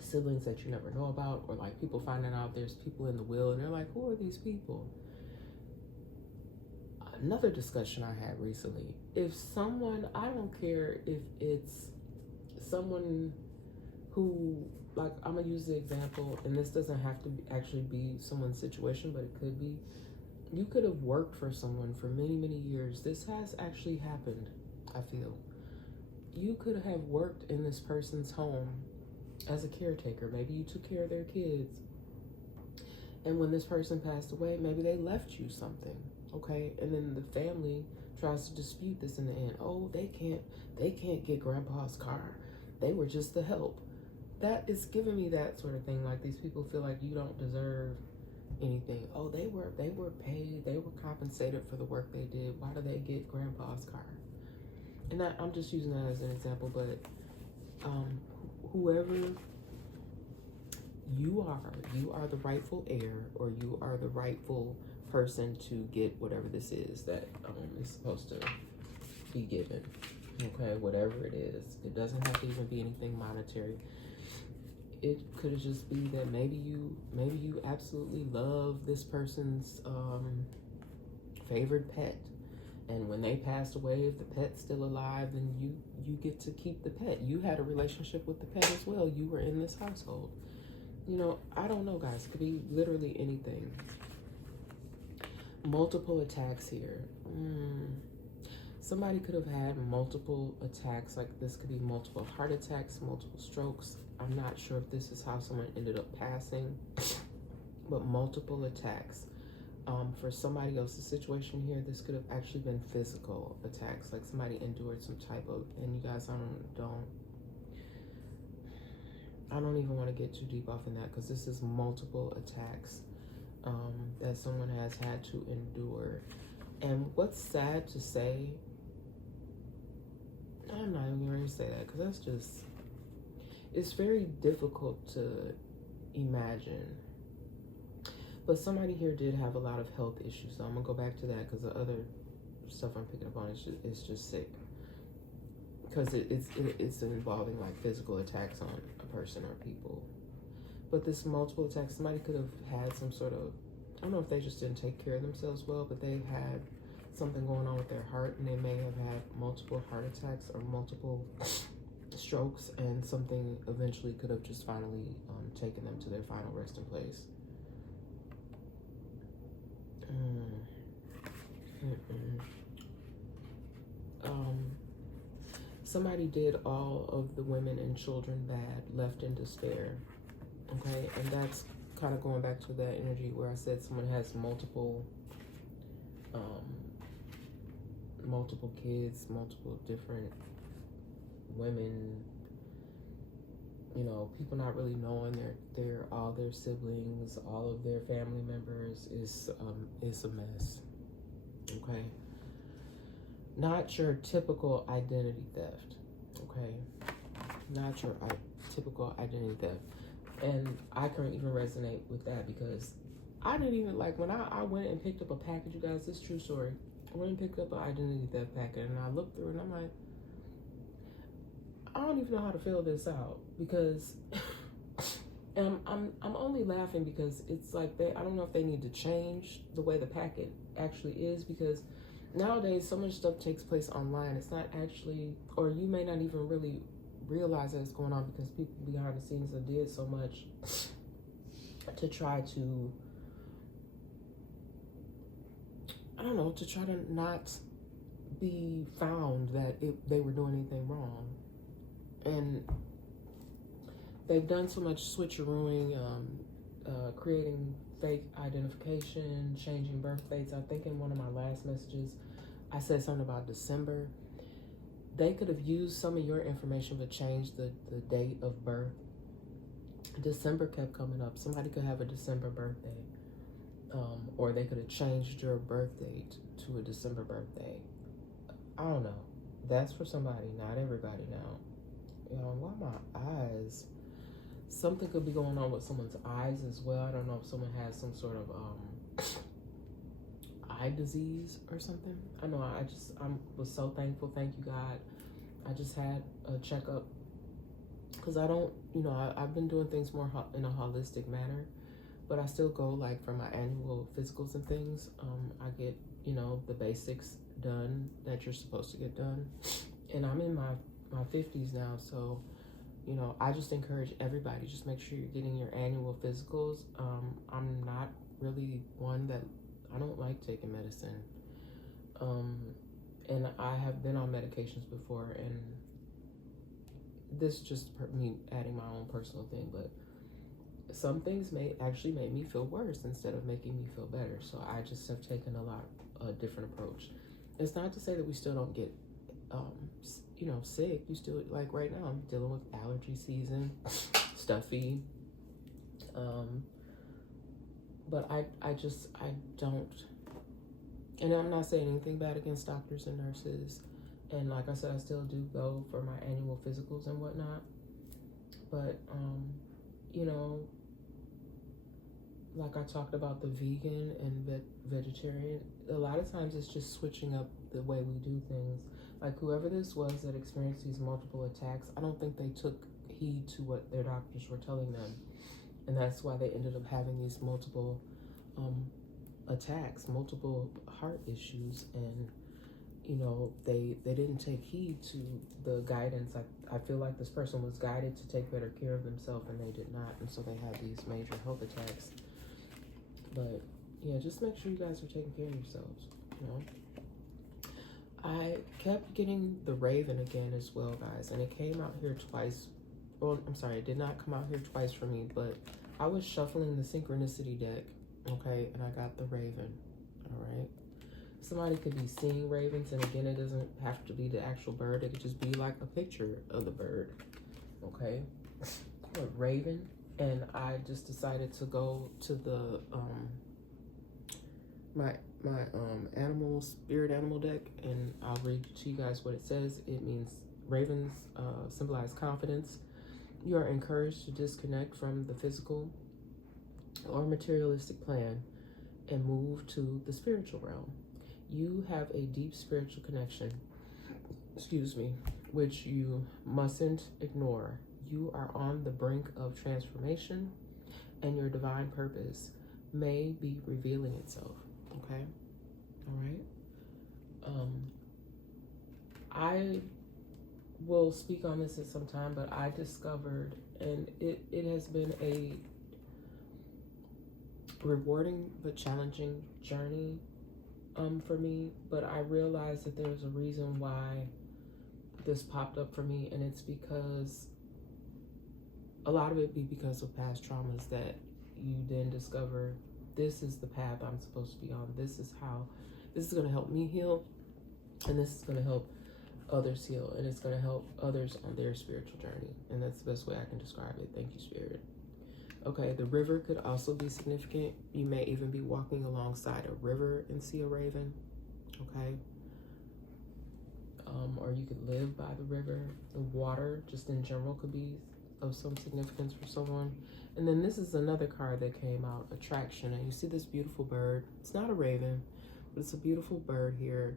siblings that you never know about, or like people finding out there's people in the will and they're like, who are these people? Another discussion I had recently, if someone, I don't care if it's someone who, like, I'm gonna use the example, and this doesn't have to actually be someone's situation, but it could be, you could have worked for someone for many, many years. This has actually happened, I feel. You could have worked in this person's home as a caretaker. Maybe you took care of their kids, and when this person passed away, maybe they left you something, okay? And then the family tries to dispute this in the end. Oh, they can't get grandpa's car. They were just the help. That is giving me that sort of thing. Like, these people feel like you don't deserve anything. Oh, they were paid. They were compensated for the work they did. Why do they get grandpa's car? And I'm just using that as an example, but whoever you are the rightful heir, or you are the rightful person to get whatever this is that is supposed to be given. Okay, whatever it is. It doesn't have to even be anything monetary. It could just be that maybe you absolutely love this person's favorite pet, and when they passed away, if the pet's still alive, then you get to keep the pet. You had a relationship with the pet as well. You were in this household. You know, I don't know, guys. It could be literally anything. Multiple attacks here. Somebody could have had multiple attacks. Like, this could be multiple heart attacks, multiple strokes. I'm not sure if this is how someone ended up passing, but multiple attacks. For somebody else's situation here, this could have actually been physical attacks. Like, somebody endured some type of, and you guys, I don't even want to get too deep off in that, because this is multiple attacks that someone has had to endure. And what's sad to say, I'm not even going to say that, because that's just, it's very difficult to imagine. But somebody here did have a lot of health issues, so I'm going to go back to that, because the other stuff I'm picking up on is just sick. Because it's involving like physical attacks on a person or people. But this multiple attack, somebody could have had some sort of, I don't know if they just didn't take care of themselves well, but they had something going on with their heart, and they may have had multiple heart attacks or multiple strokes, and something eventually could have just finally taken them to their final resting place. Somebody did all of the women and children bad, left in despair. Okay, and that's kind of going back to that energy where I said someone has multiple kids, multiple different women, you know, people not really knowing their all their siblings, all of their family members is a mess. Okay, not your typical identity theft. Okay, not your typical identity theft. And I can even resonate with that because I didn't even, like, when I went and picked up a package, you guys, this is a true story. I went and picked up an identity theft packet, and I looked through it, and I'm like, I don't even know how to fill this out, because and I'm only laughing because it's like I don't know if they need to change the way the packet actually is, because nowadays so much stuff takes place online. It's not actually, or you may not even really realize that it's going on because people behind the scenes have did so much to try to, I don't know, to try to not be found that they were doing anything wrong. And they've done so much switcherooing, creating fake identification, changing birth dates. I think in one of my last messages, I said something about December. They could have used some of your information but changed the date of birth. December kept coming up. Somebody could have a December birthday. Or they could have changed your birth date to a December birthday. I don't know. That's for somebody, not everybody now. You know, why my eyes? Something could be going on with someone's eyes as well. I don't know if someone has some sort of eye disease or something. I know I was so thankful. Thank you, God. I just had a checkup because I don't, you know, I've been doing things more in a holistic manner, but I still go like for my annual physicals and things. I get, you know, the basics done that you're supposed to get done. And I'm in my 50s now, so, you know, I just encourage everybody, just make sure you're getting your annual physicals. I'm not really one that, I don't like taking medicine. And I have been on medications before, and this is just me adding my own personal thing, but some things may actually make me feel worse instead of making me feel better. So I just have taken a different approach. It's not to say that we still don't get, you know, sick. You still, like right now, I'm dealing with allergy season, stuffy. But I don't, and I'm not saying anything bad against doctors and nurses. And like I said, I still do go for my annual physicals and whatnot. But, you know, like I talked about the vegan and vegetarian, a lot of times it's just switching up the way we do things. Like whoever this was that experienced these multiple attacks, I don't think they took heed to what their doctors were telling them. And that's why they ended up having these multiple attacks, multiple heart issues. And, you know, they didn't take heed to the guidance. I feel like this person was guided to take better care of themselves, and they did not. And so they had these major health attacks. But yeah, just make sure you guys are taking care of yourselves, you know. I kept getting the Raven again as well, guys, and it came out here twice. Well, I'm sorry, it did not come out here twice for me, but I was shuffling the Synchronicity deck, okay, and I got the Raven, all right. Somebody could be seeing ravens, and again, it doesn't have to be the actual bird. It could just be like a picture of the bird, okay. Raven, and I just decided to go to the my spirit animal deck, and I'll read to you guys what it says. It means ravens symbolize confidence. You are encouraged to disconnect from the physical or materialistic plan and move to the spiritual realm. You have a deep spiritual connection, which you mustn't ignore. You are on the brink of transformation. and your divine purpose may be revealing itself. Okay? All right? I will speak on this at some time, but I discovered, and it has been a rewarding but challenging journey for me, but I realized that there's a reason why this popped up for me, and it's because a lot of it be because of past traumas that you then discover this is the path I'm supposed to be on. This is going to help me heal, and this is going to help others heal, and it's going to help others on their spiritual journey. And that's the best way I can describe it. Thank you, Spirit. Okay, the river could also be significant. You may even be walking alongside a river and see a raven. Okay. Or you could live by the river. The water, just in general, could be of some significance for someone. And then this is another card that came out, attraction. And you see this beautiful bird. It's not a raven, but it's a beautiful bird here.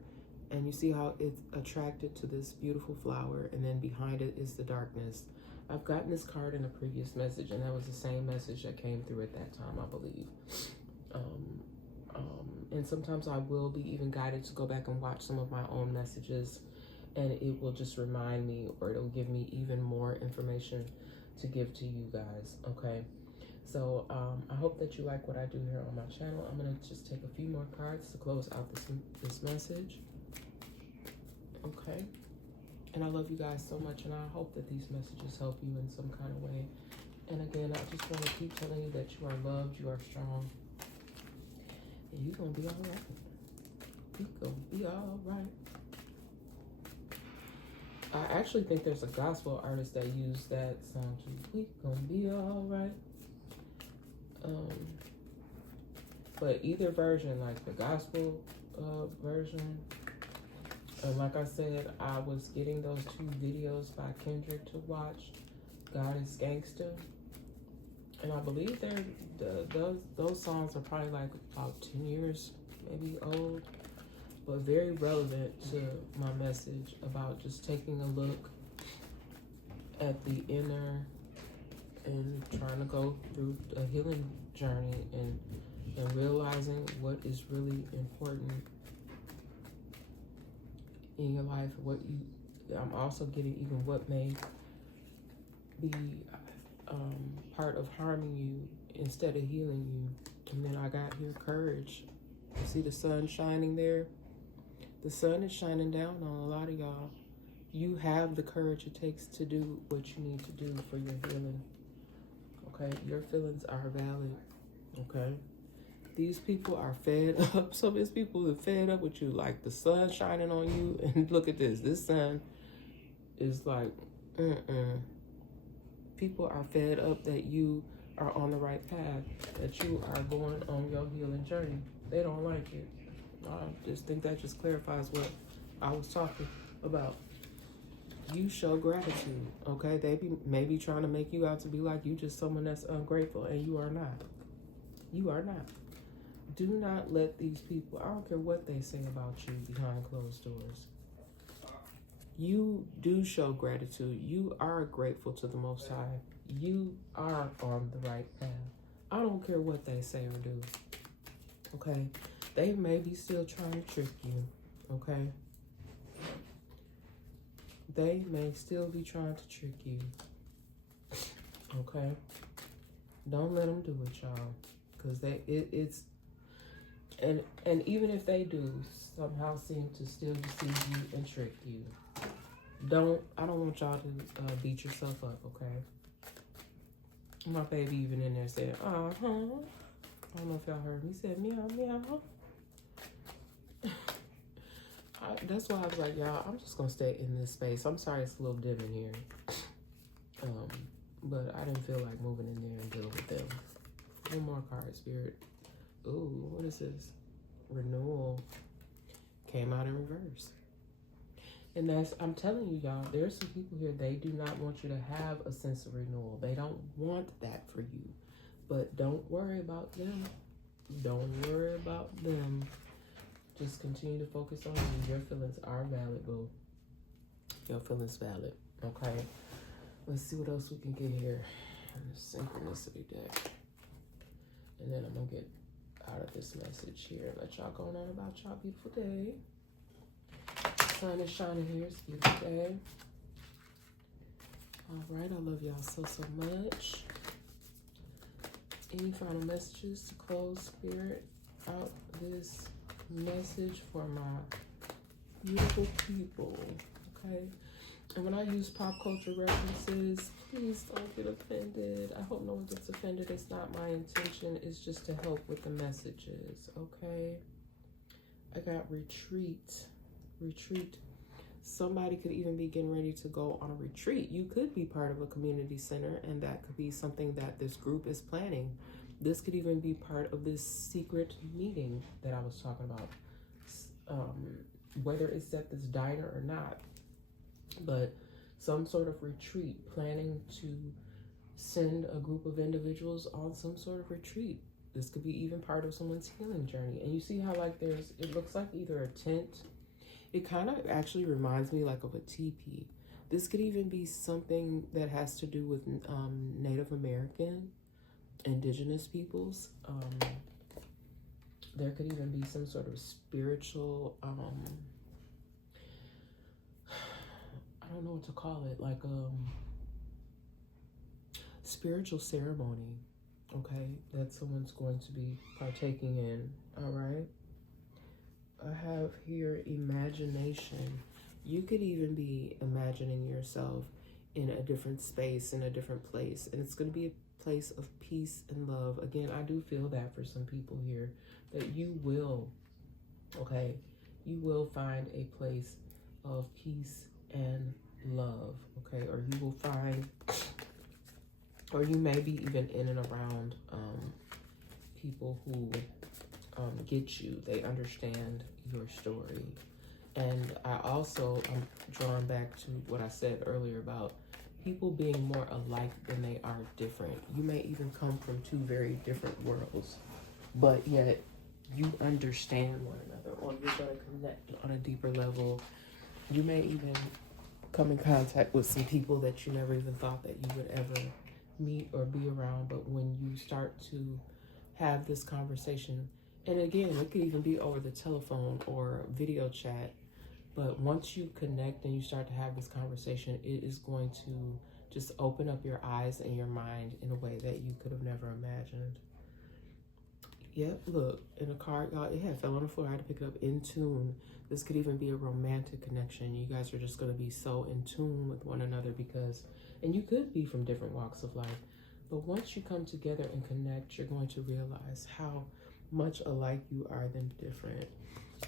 And you see how it's attracted to this beautiful flower, and then behind it is the darkness. I've gotten this card in a previous message, and that was the same message that came through at that time, I believe. And sometimes I will be even guided to go back and watch some of my own messages, and it will just remind me, or it'll give me even more information to give to you guys, okay? So I hope that you like what I do here on my channel. I'm going to just take a few more cards to close out this message, okay? And I love you guys so much, and I hope that these messages help you in some kind of way. And again, I just want to keep telling you that you are loved, you are strong, and you're going to be all right. You're going to be all right. I actually think there's a gospel artist that used that song too. We gonna be all right. But either version, like the gospel version, like I said, I was getting those 2 videos by Kendrick to watch, God is Gangsta, and I believe those songs are probably like about 10 years maybe old, but very relevant to my message about just taking a look at the inner and trying to go through a healing journey and realizing what is really important in your life. I'm also getting even what may be part of harming you instead of healing you. And then I got here courage. See the sun shining there? The sun is shining down on a lot of y'all. You have the courage it takes to do what you need to do for your healing. Okay? Your feelings are valid. Okay? These people are fed up. Some of these people are fed up with you. Like the sun shining on you. And look at this. This sun is like, People are fed up that you are on the right path. That you are going on your healing journey. They don't like it. I just think that just clarifies what I was talking about. You show gratitude, okay? They may be trying to make you out to be like you just someone that's ungrateful, and you are not. You are not. Do not let these people, I don't care what they say about you behind closed doors. You do show gratitude. You are grateful to the Most High. You are on the right path. I don't care what they say or do, okay? They may be still trying to trick you, okay? They may still be trying to trick you, okay? Don't let them do it, y'all, because it's and even if they do somehow seem to still deceive you and trick you, I don't want y'all to beat yourself up, okay? My baby even in there said, I don't know if y'all heard me. He said, meow, meow. That's why I was like, y'all, I'm just going to stay in this space. I'm sorry it's a little dim in here. But I didn't feel like moving in there and dealing with them. One more card, Spirit. Ooh, what is this? Renewal. Came out in reverse. And I'm telling you, y'all, there's some people here, they do not want you to have a sense of renewal. They don't want that for you. But don't worry about them. Don't worry about them. Just continue to focus on you. Your feelings are valid, boo. Your feelings valid. Okay. Let's see what else we can get here in the synchronicity deck. And then I'm going to get out of this message here. Let y'all go on about y'all beautiful day. The sun is shining here. It's a beautiful day. All right. I love y'all so much. Any final messages to close, Spirit, out this message for my beautiful people? Okay. And when I use pop culture references, please don't get offended. I hope no one gets offended. It's not my intention. It's just to help with the messages, okay? I got retreat. Retreat. Somebody could even be getting ready to go on a retreat. You could be part of a community center, and that could be something that this group is planning. This could even be part of this secret meeting that I was talking about. Whether it's at this diner or not. But some sort of retreat, planning to send a group of individuals on some sort of retreat. This could be even part of someone's healing journey. And you see how like it looks like either a tent. It kind of actually reminds me like of a teepee. This could even be something that has to do with Native American, indigenous peoples. There could even be some sort of spiritual, I don't know what to call it, like spiritual ceremony, okay, that someone's going to be partaking in, all right? I have here imagination. You could even be imagining yourself in a different space, in a different place, and it's going to be a place of peace and love. Again, I do feel that for some people here, that you will, okay, you will find a place of peace and love, okay? Or you will find, or you may be even in and around people who get you. They understand your story. And I also am drawn back to what I said earlier about people being more alike than they are different. You may even come from two very different worlds, but yet you understand one another, or you're going to connect on a deeper level. You may even come in contact with some people that you never even thought that you would ever meet or be around. But when you start to have this conversation, and again, it could even be over the telephone or video chat, but once you connect and you start to have this conversation, it is going to just open up your eyes and your mind in a way that you could have never imagined. Yep, look, in a card, y'all, it had fell on the floor. I had to pick it up. In tune. This could even be a romantic connection. You guys are just going to be so in tune with one another because, and you could be from different walks of life, but once you come together and connect, you're going to realize how much alike you are than different.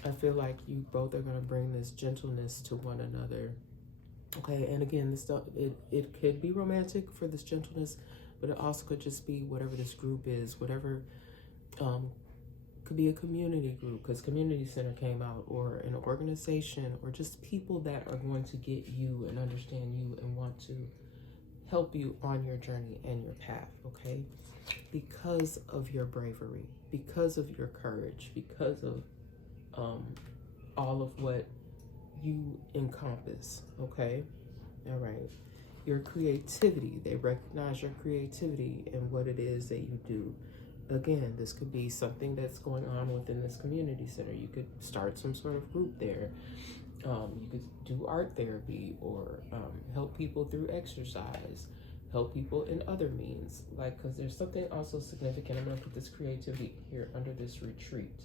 I feel like you both are going to bring this gentleness to one another. Okay, and again, this stuff, it could be romantic for this gentleness, but it also could just be whatever this group is, whatever. Could be a community group because community center came out, or an organization, or just people that are going to get you and understand you and want to help you on your journey and your path, okay? Because of your bravery, because of your courage, because of all of what you encompass, okay? All right. Your creativity, they recognize your creativity and what it is that you do. Again, this could be something that's going on within this community center. You could start some sort of group there. You could do art therapy, or help people through exercise, help people in other means. Like, because there's something also significant. I'm going to put this creativity here under this retreat,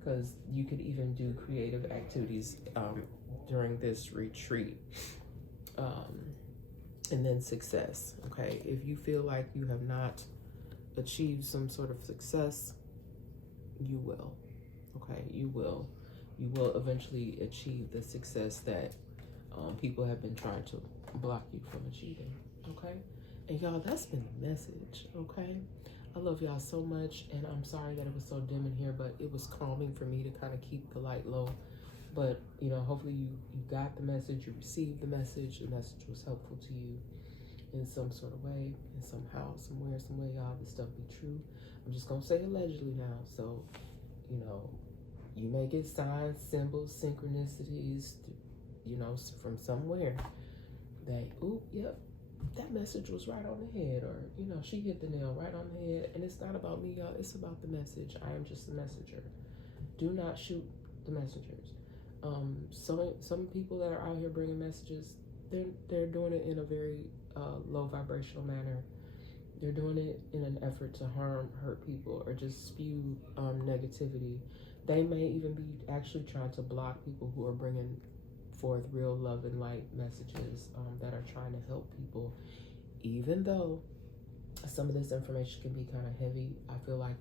because you could even do creative activities during this retreat. And then success, okay? If you feel like you have not achieve some sort of success, you will, okay? You will eventually achieve the success that people have been trying to block you from achieving, okay? And y'all, that's been the message, okay? I love y'all so much, and I'm sorry that it was so dim in here, but it was calming for me to kind of keep the light low. But, you know, hopefully you got the message, you received the message was helpful to you in some sort of way, and somehow, somewhere, some way, y'all, this stuff be true. I'm just gonna say allegedly now, so, you know, you may get signs, symbols, synchronicities, you know, from somewhere that, ooh, yep, that message was right on the head, or you know, she hit the nail right on the head. And it's not about me, y'all. It's about the message. I am just the messenger. Do not shoot the messengers. Some people that are out here bringing messages, they're doing it in a very low vibrational manner. They're doing it in an effort to hurt people, or just spew negativity. They may even be actually trying to block people who are bringing forth real love and light messages that are trying to help people. Even though some of this information can be kind of heavy, I feel like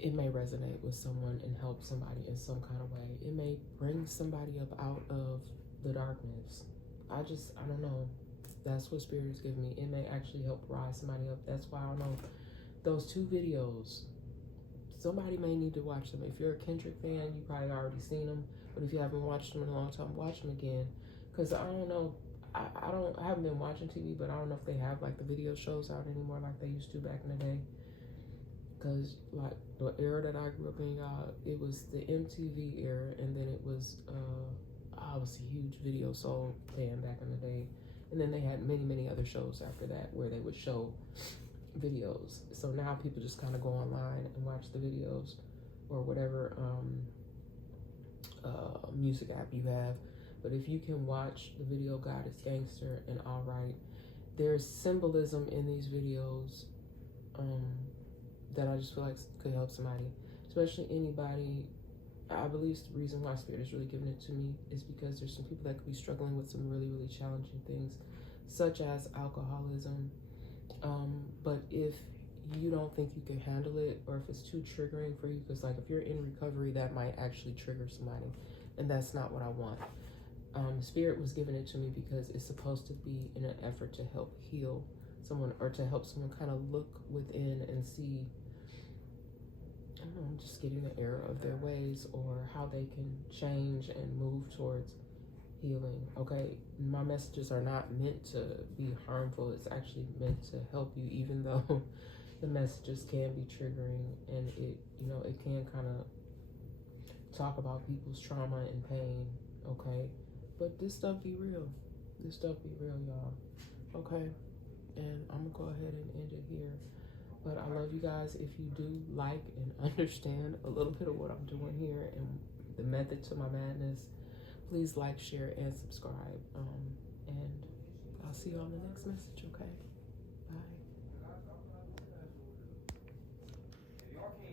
it may resonate with someone and help somebody in some kind of way. It may bring somebody up out of the darkness. I don't know. That's what Spirit is giving me. It may actually help rise somebody up. That's why I don't know. Those 2 videos, somebody may need to watch them. If you're a Kendrick fan, you probably already seen them. But if you haven't watched them in a long time, watch them again. Because I don't know. I haven't been watching TV, but I don't know if they have like the video shows out anymore like they used to back in the day. Because like the era that I grew up in, it was the MTV era, and then it was I was a huge video soul fan back in the day, and then they had many other shows after that where they would show videos. So now people just kind of go online and watch the videos, or whatever music app you have. But if you can watch the video God is Gangster and Alright, there's symbolism in these videos that I just feel like could help somebody, especially anybody. I believe the reason why Spirit is really giving it to me is because there's some people that could be struggling with some really challenging things, such as alcoholism. But if you don't think you can handle it, or if it's too triggering for you, because like if you're in recovery, that might actually trigger somebody, and that's not what I want. Spirit was giving it to me because it's supposed to be in an effort to help heal someone, or to help someone kind of look within and see, I don't know, just getting the error of their ways, or how they can change and move towards healing. Okay, my messages are not meant to be harmful. It's actually meant to help you, even though the messages can be triggering, and it can kind of talk about people's trauma and pain. Okay, but this stuff be real. This stuff be real, y'all. Okay, and I'm gonna go ahead and end it here. But I love you guys. If you do like and understand a little bit of what I'm doing here and the method to my madness, please like, share, and subscribe. And I'll see you on the next message, okay? Bye.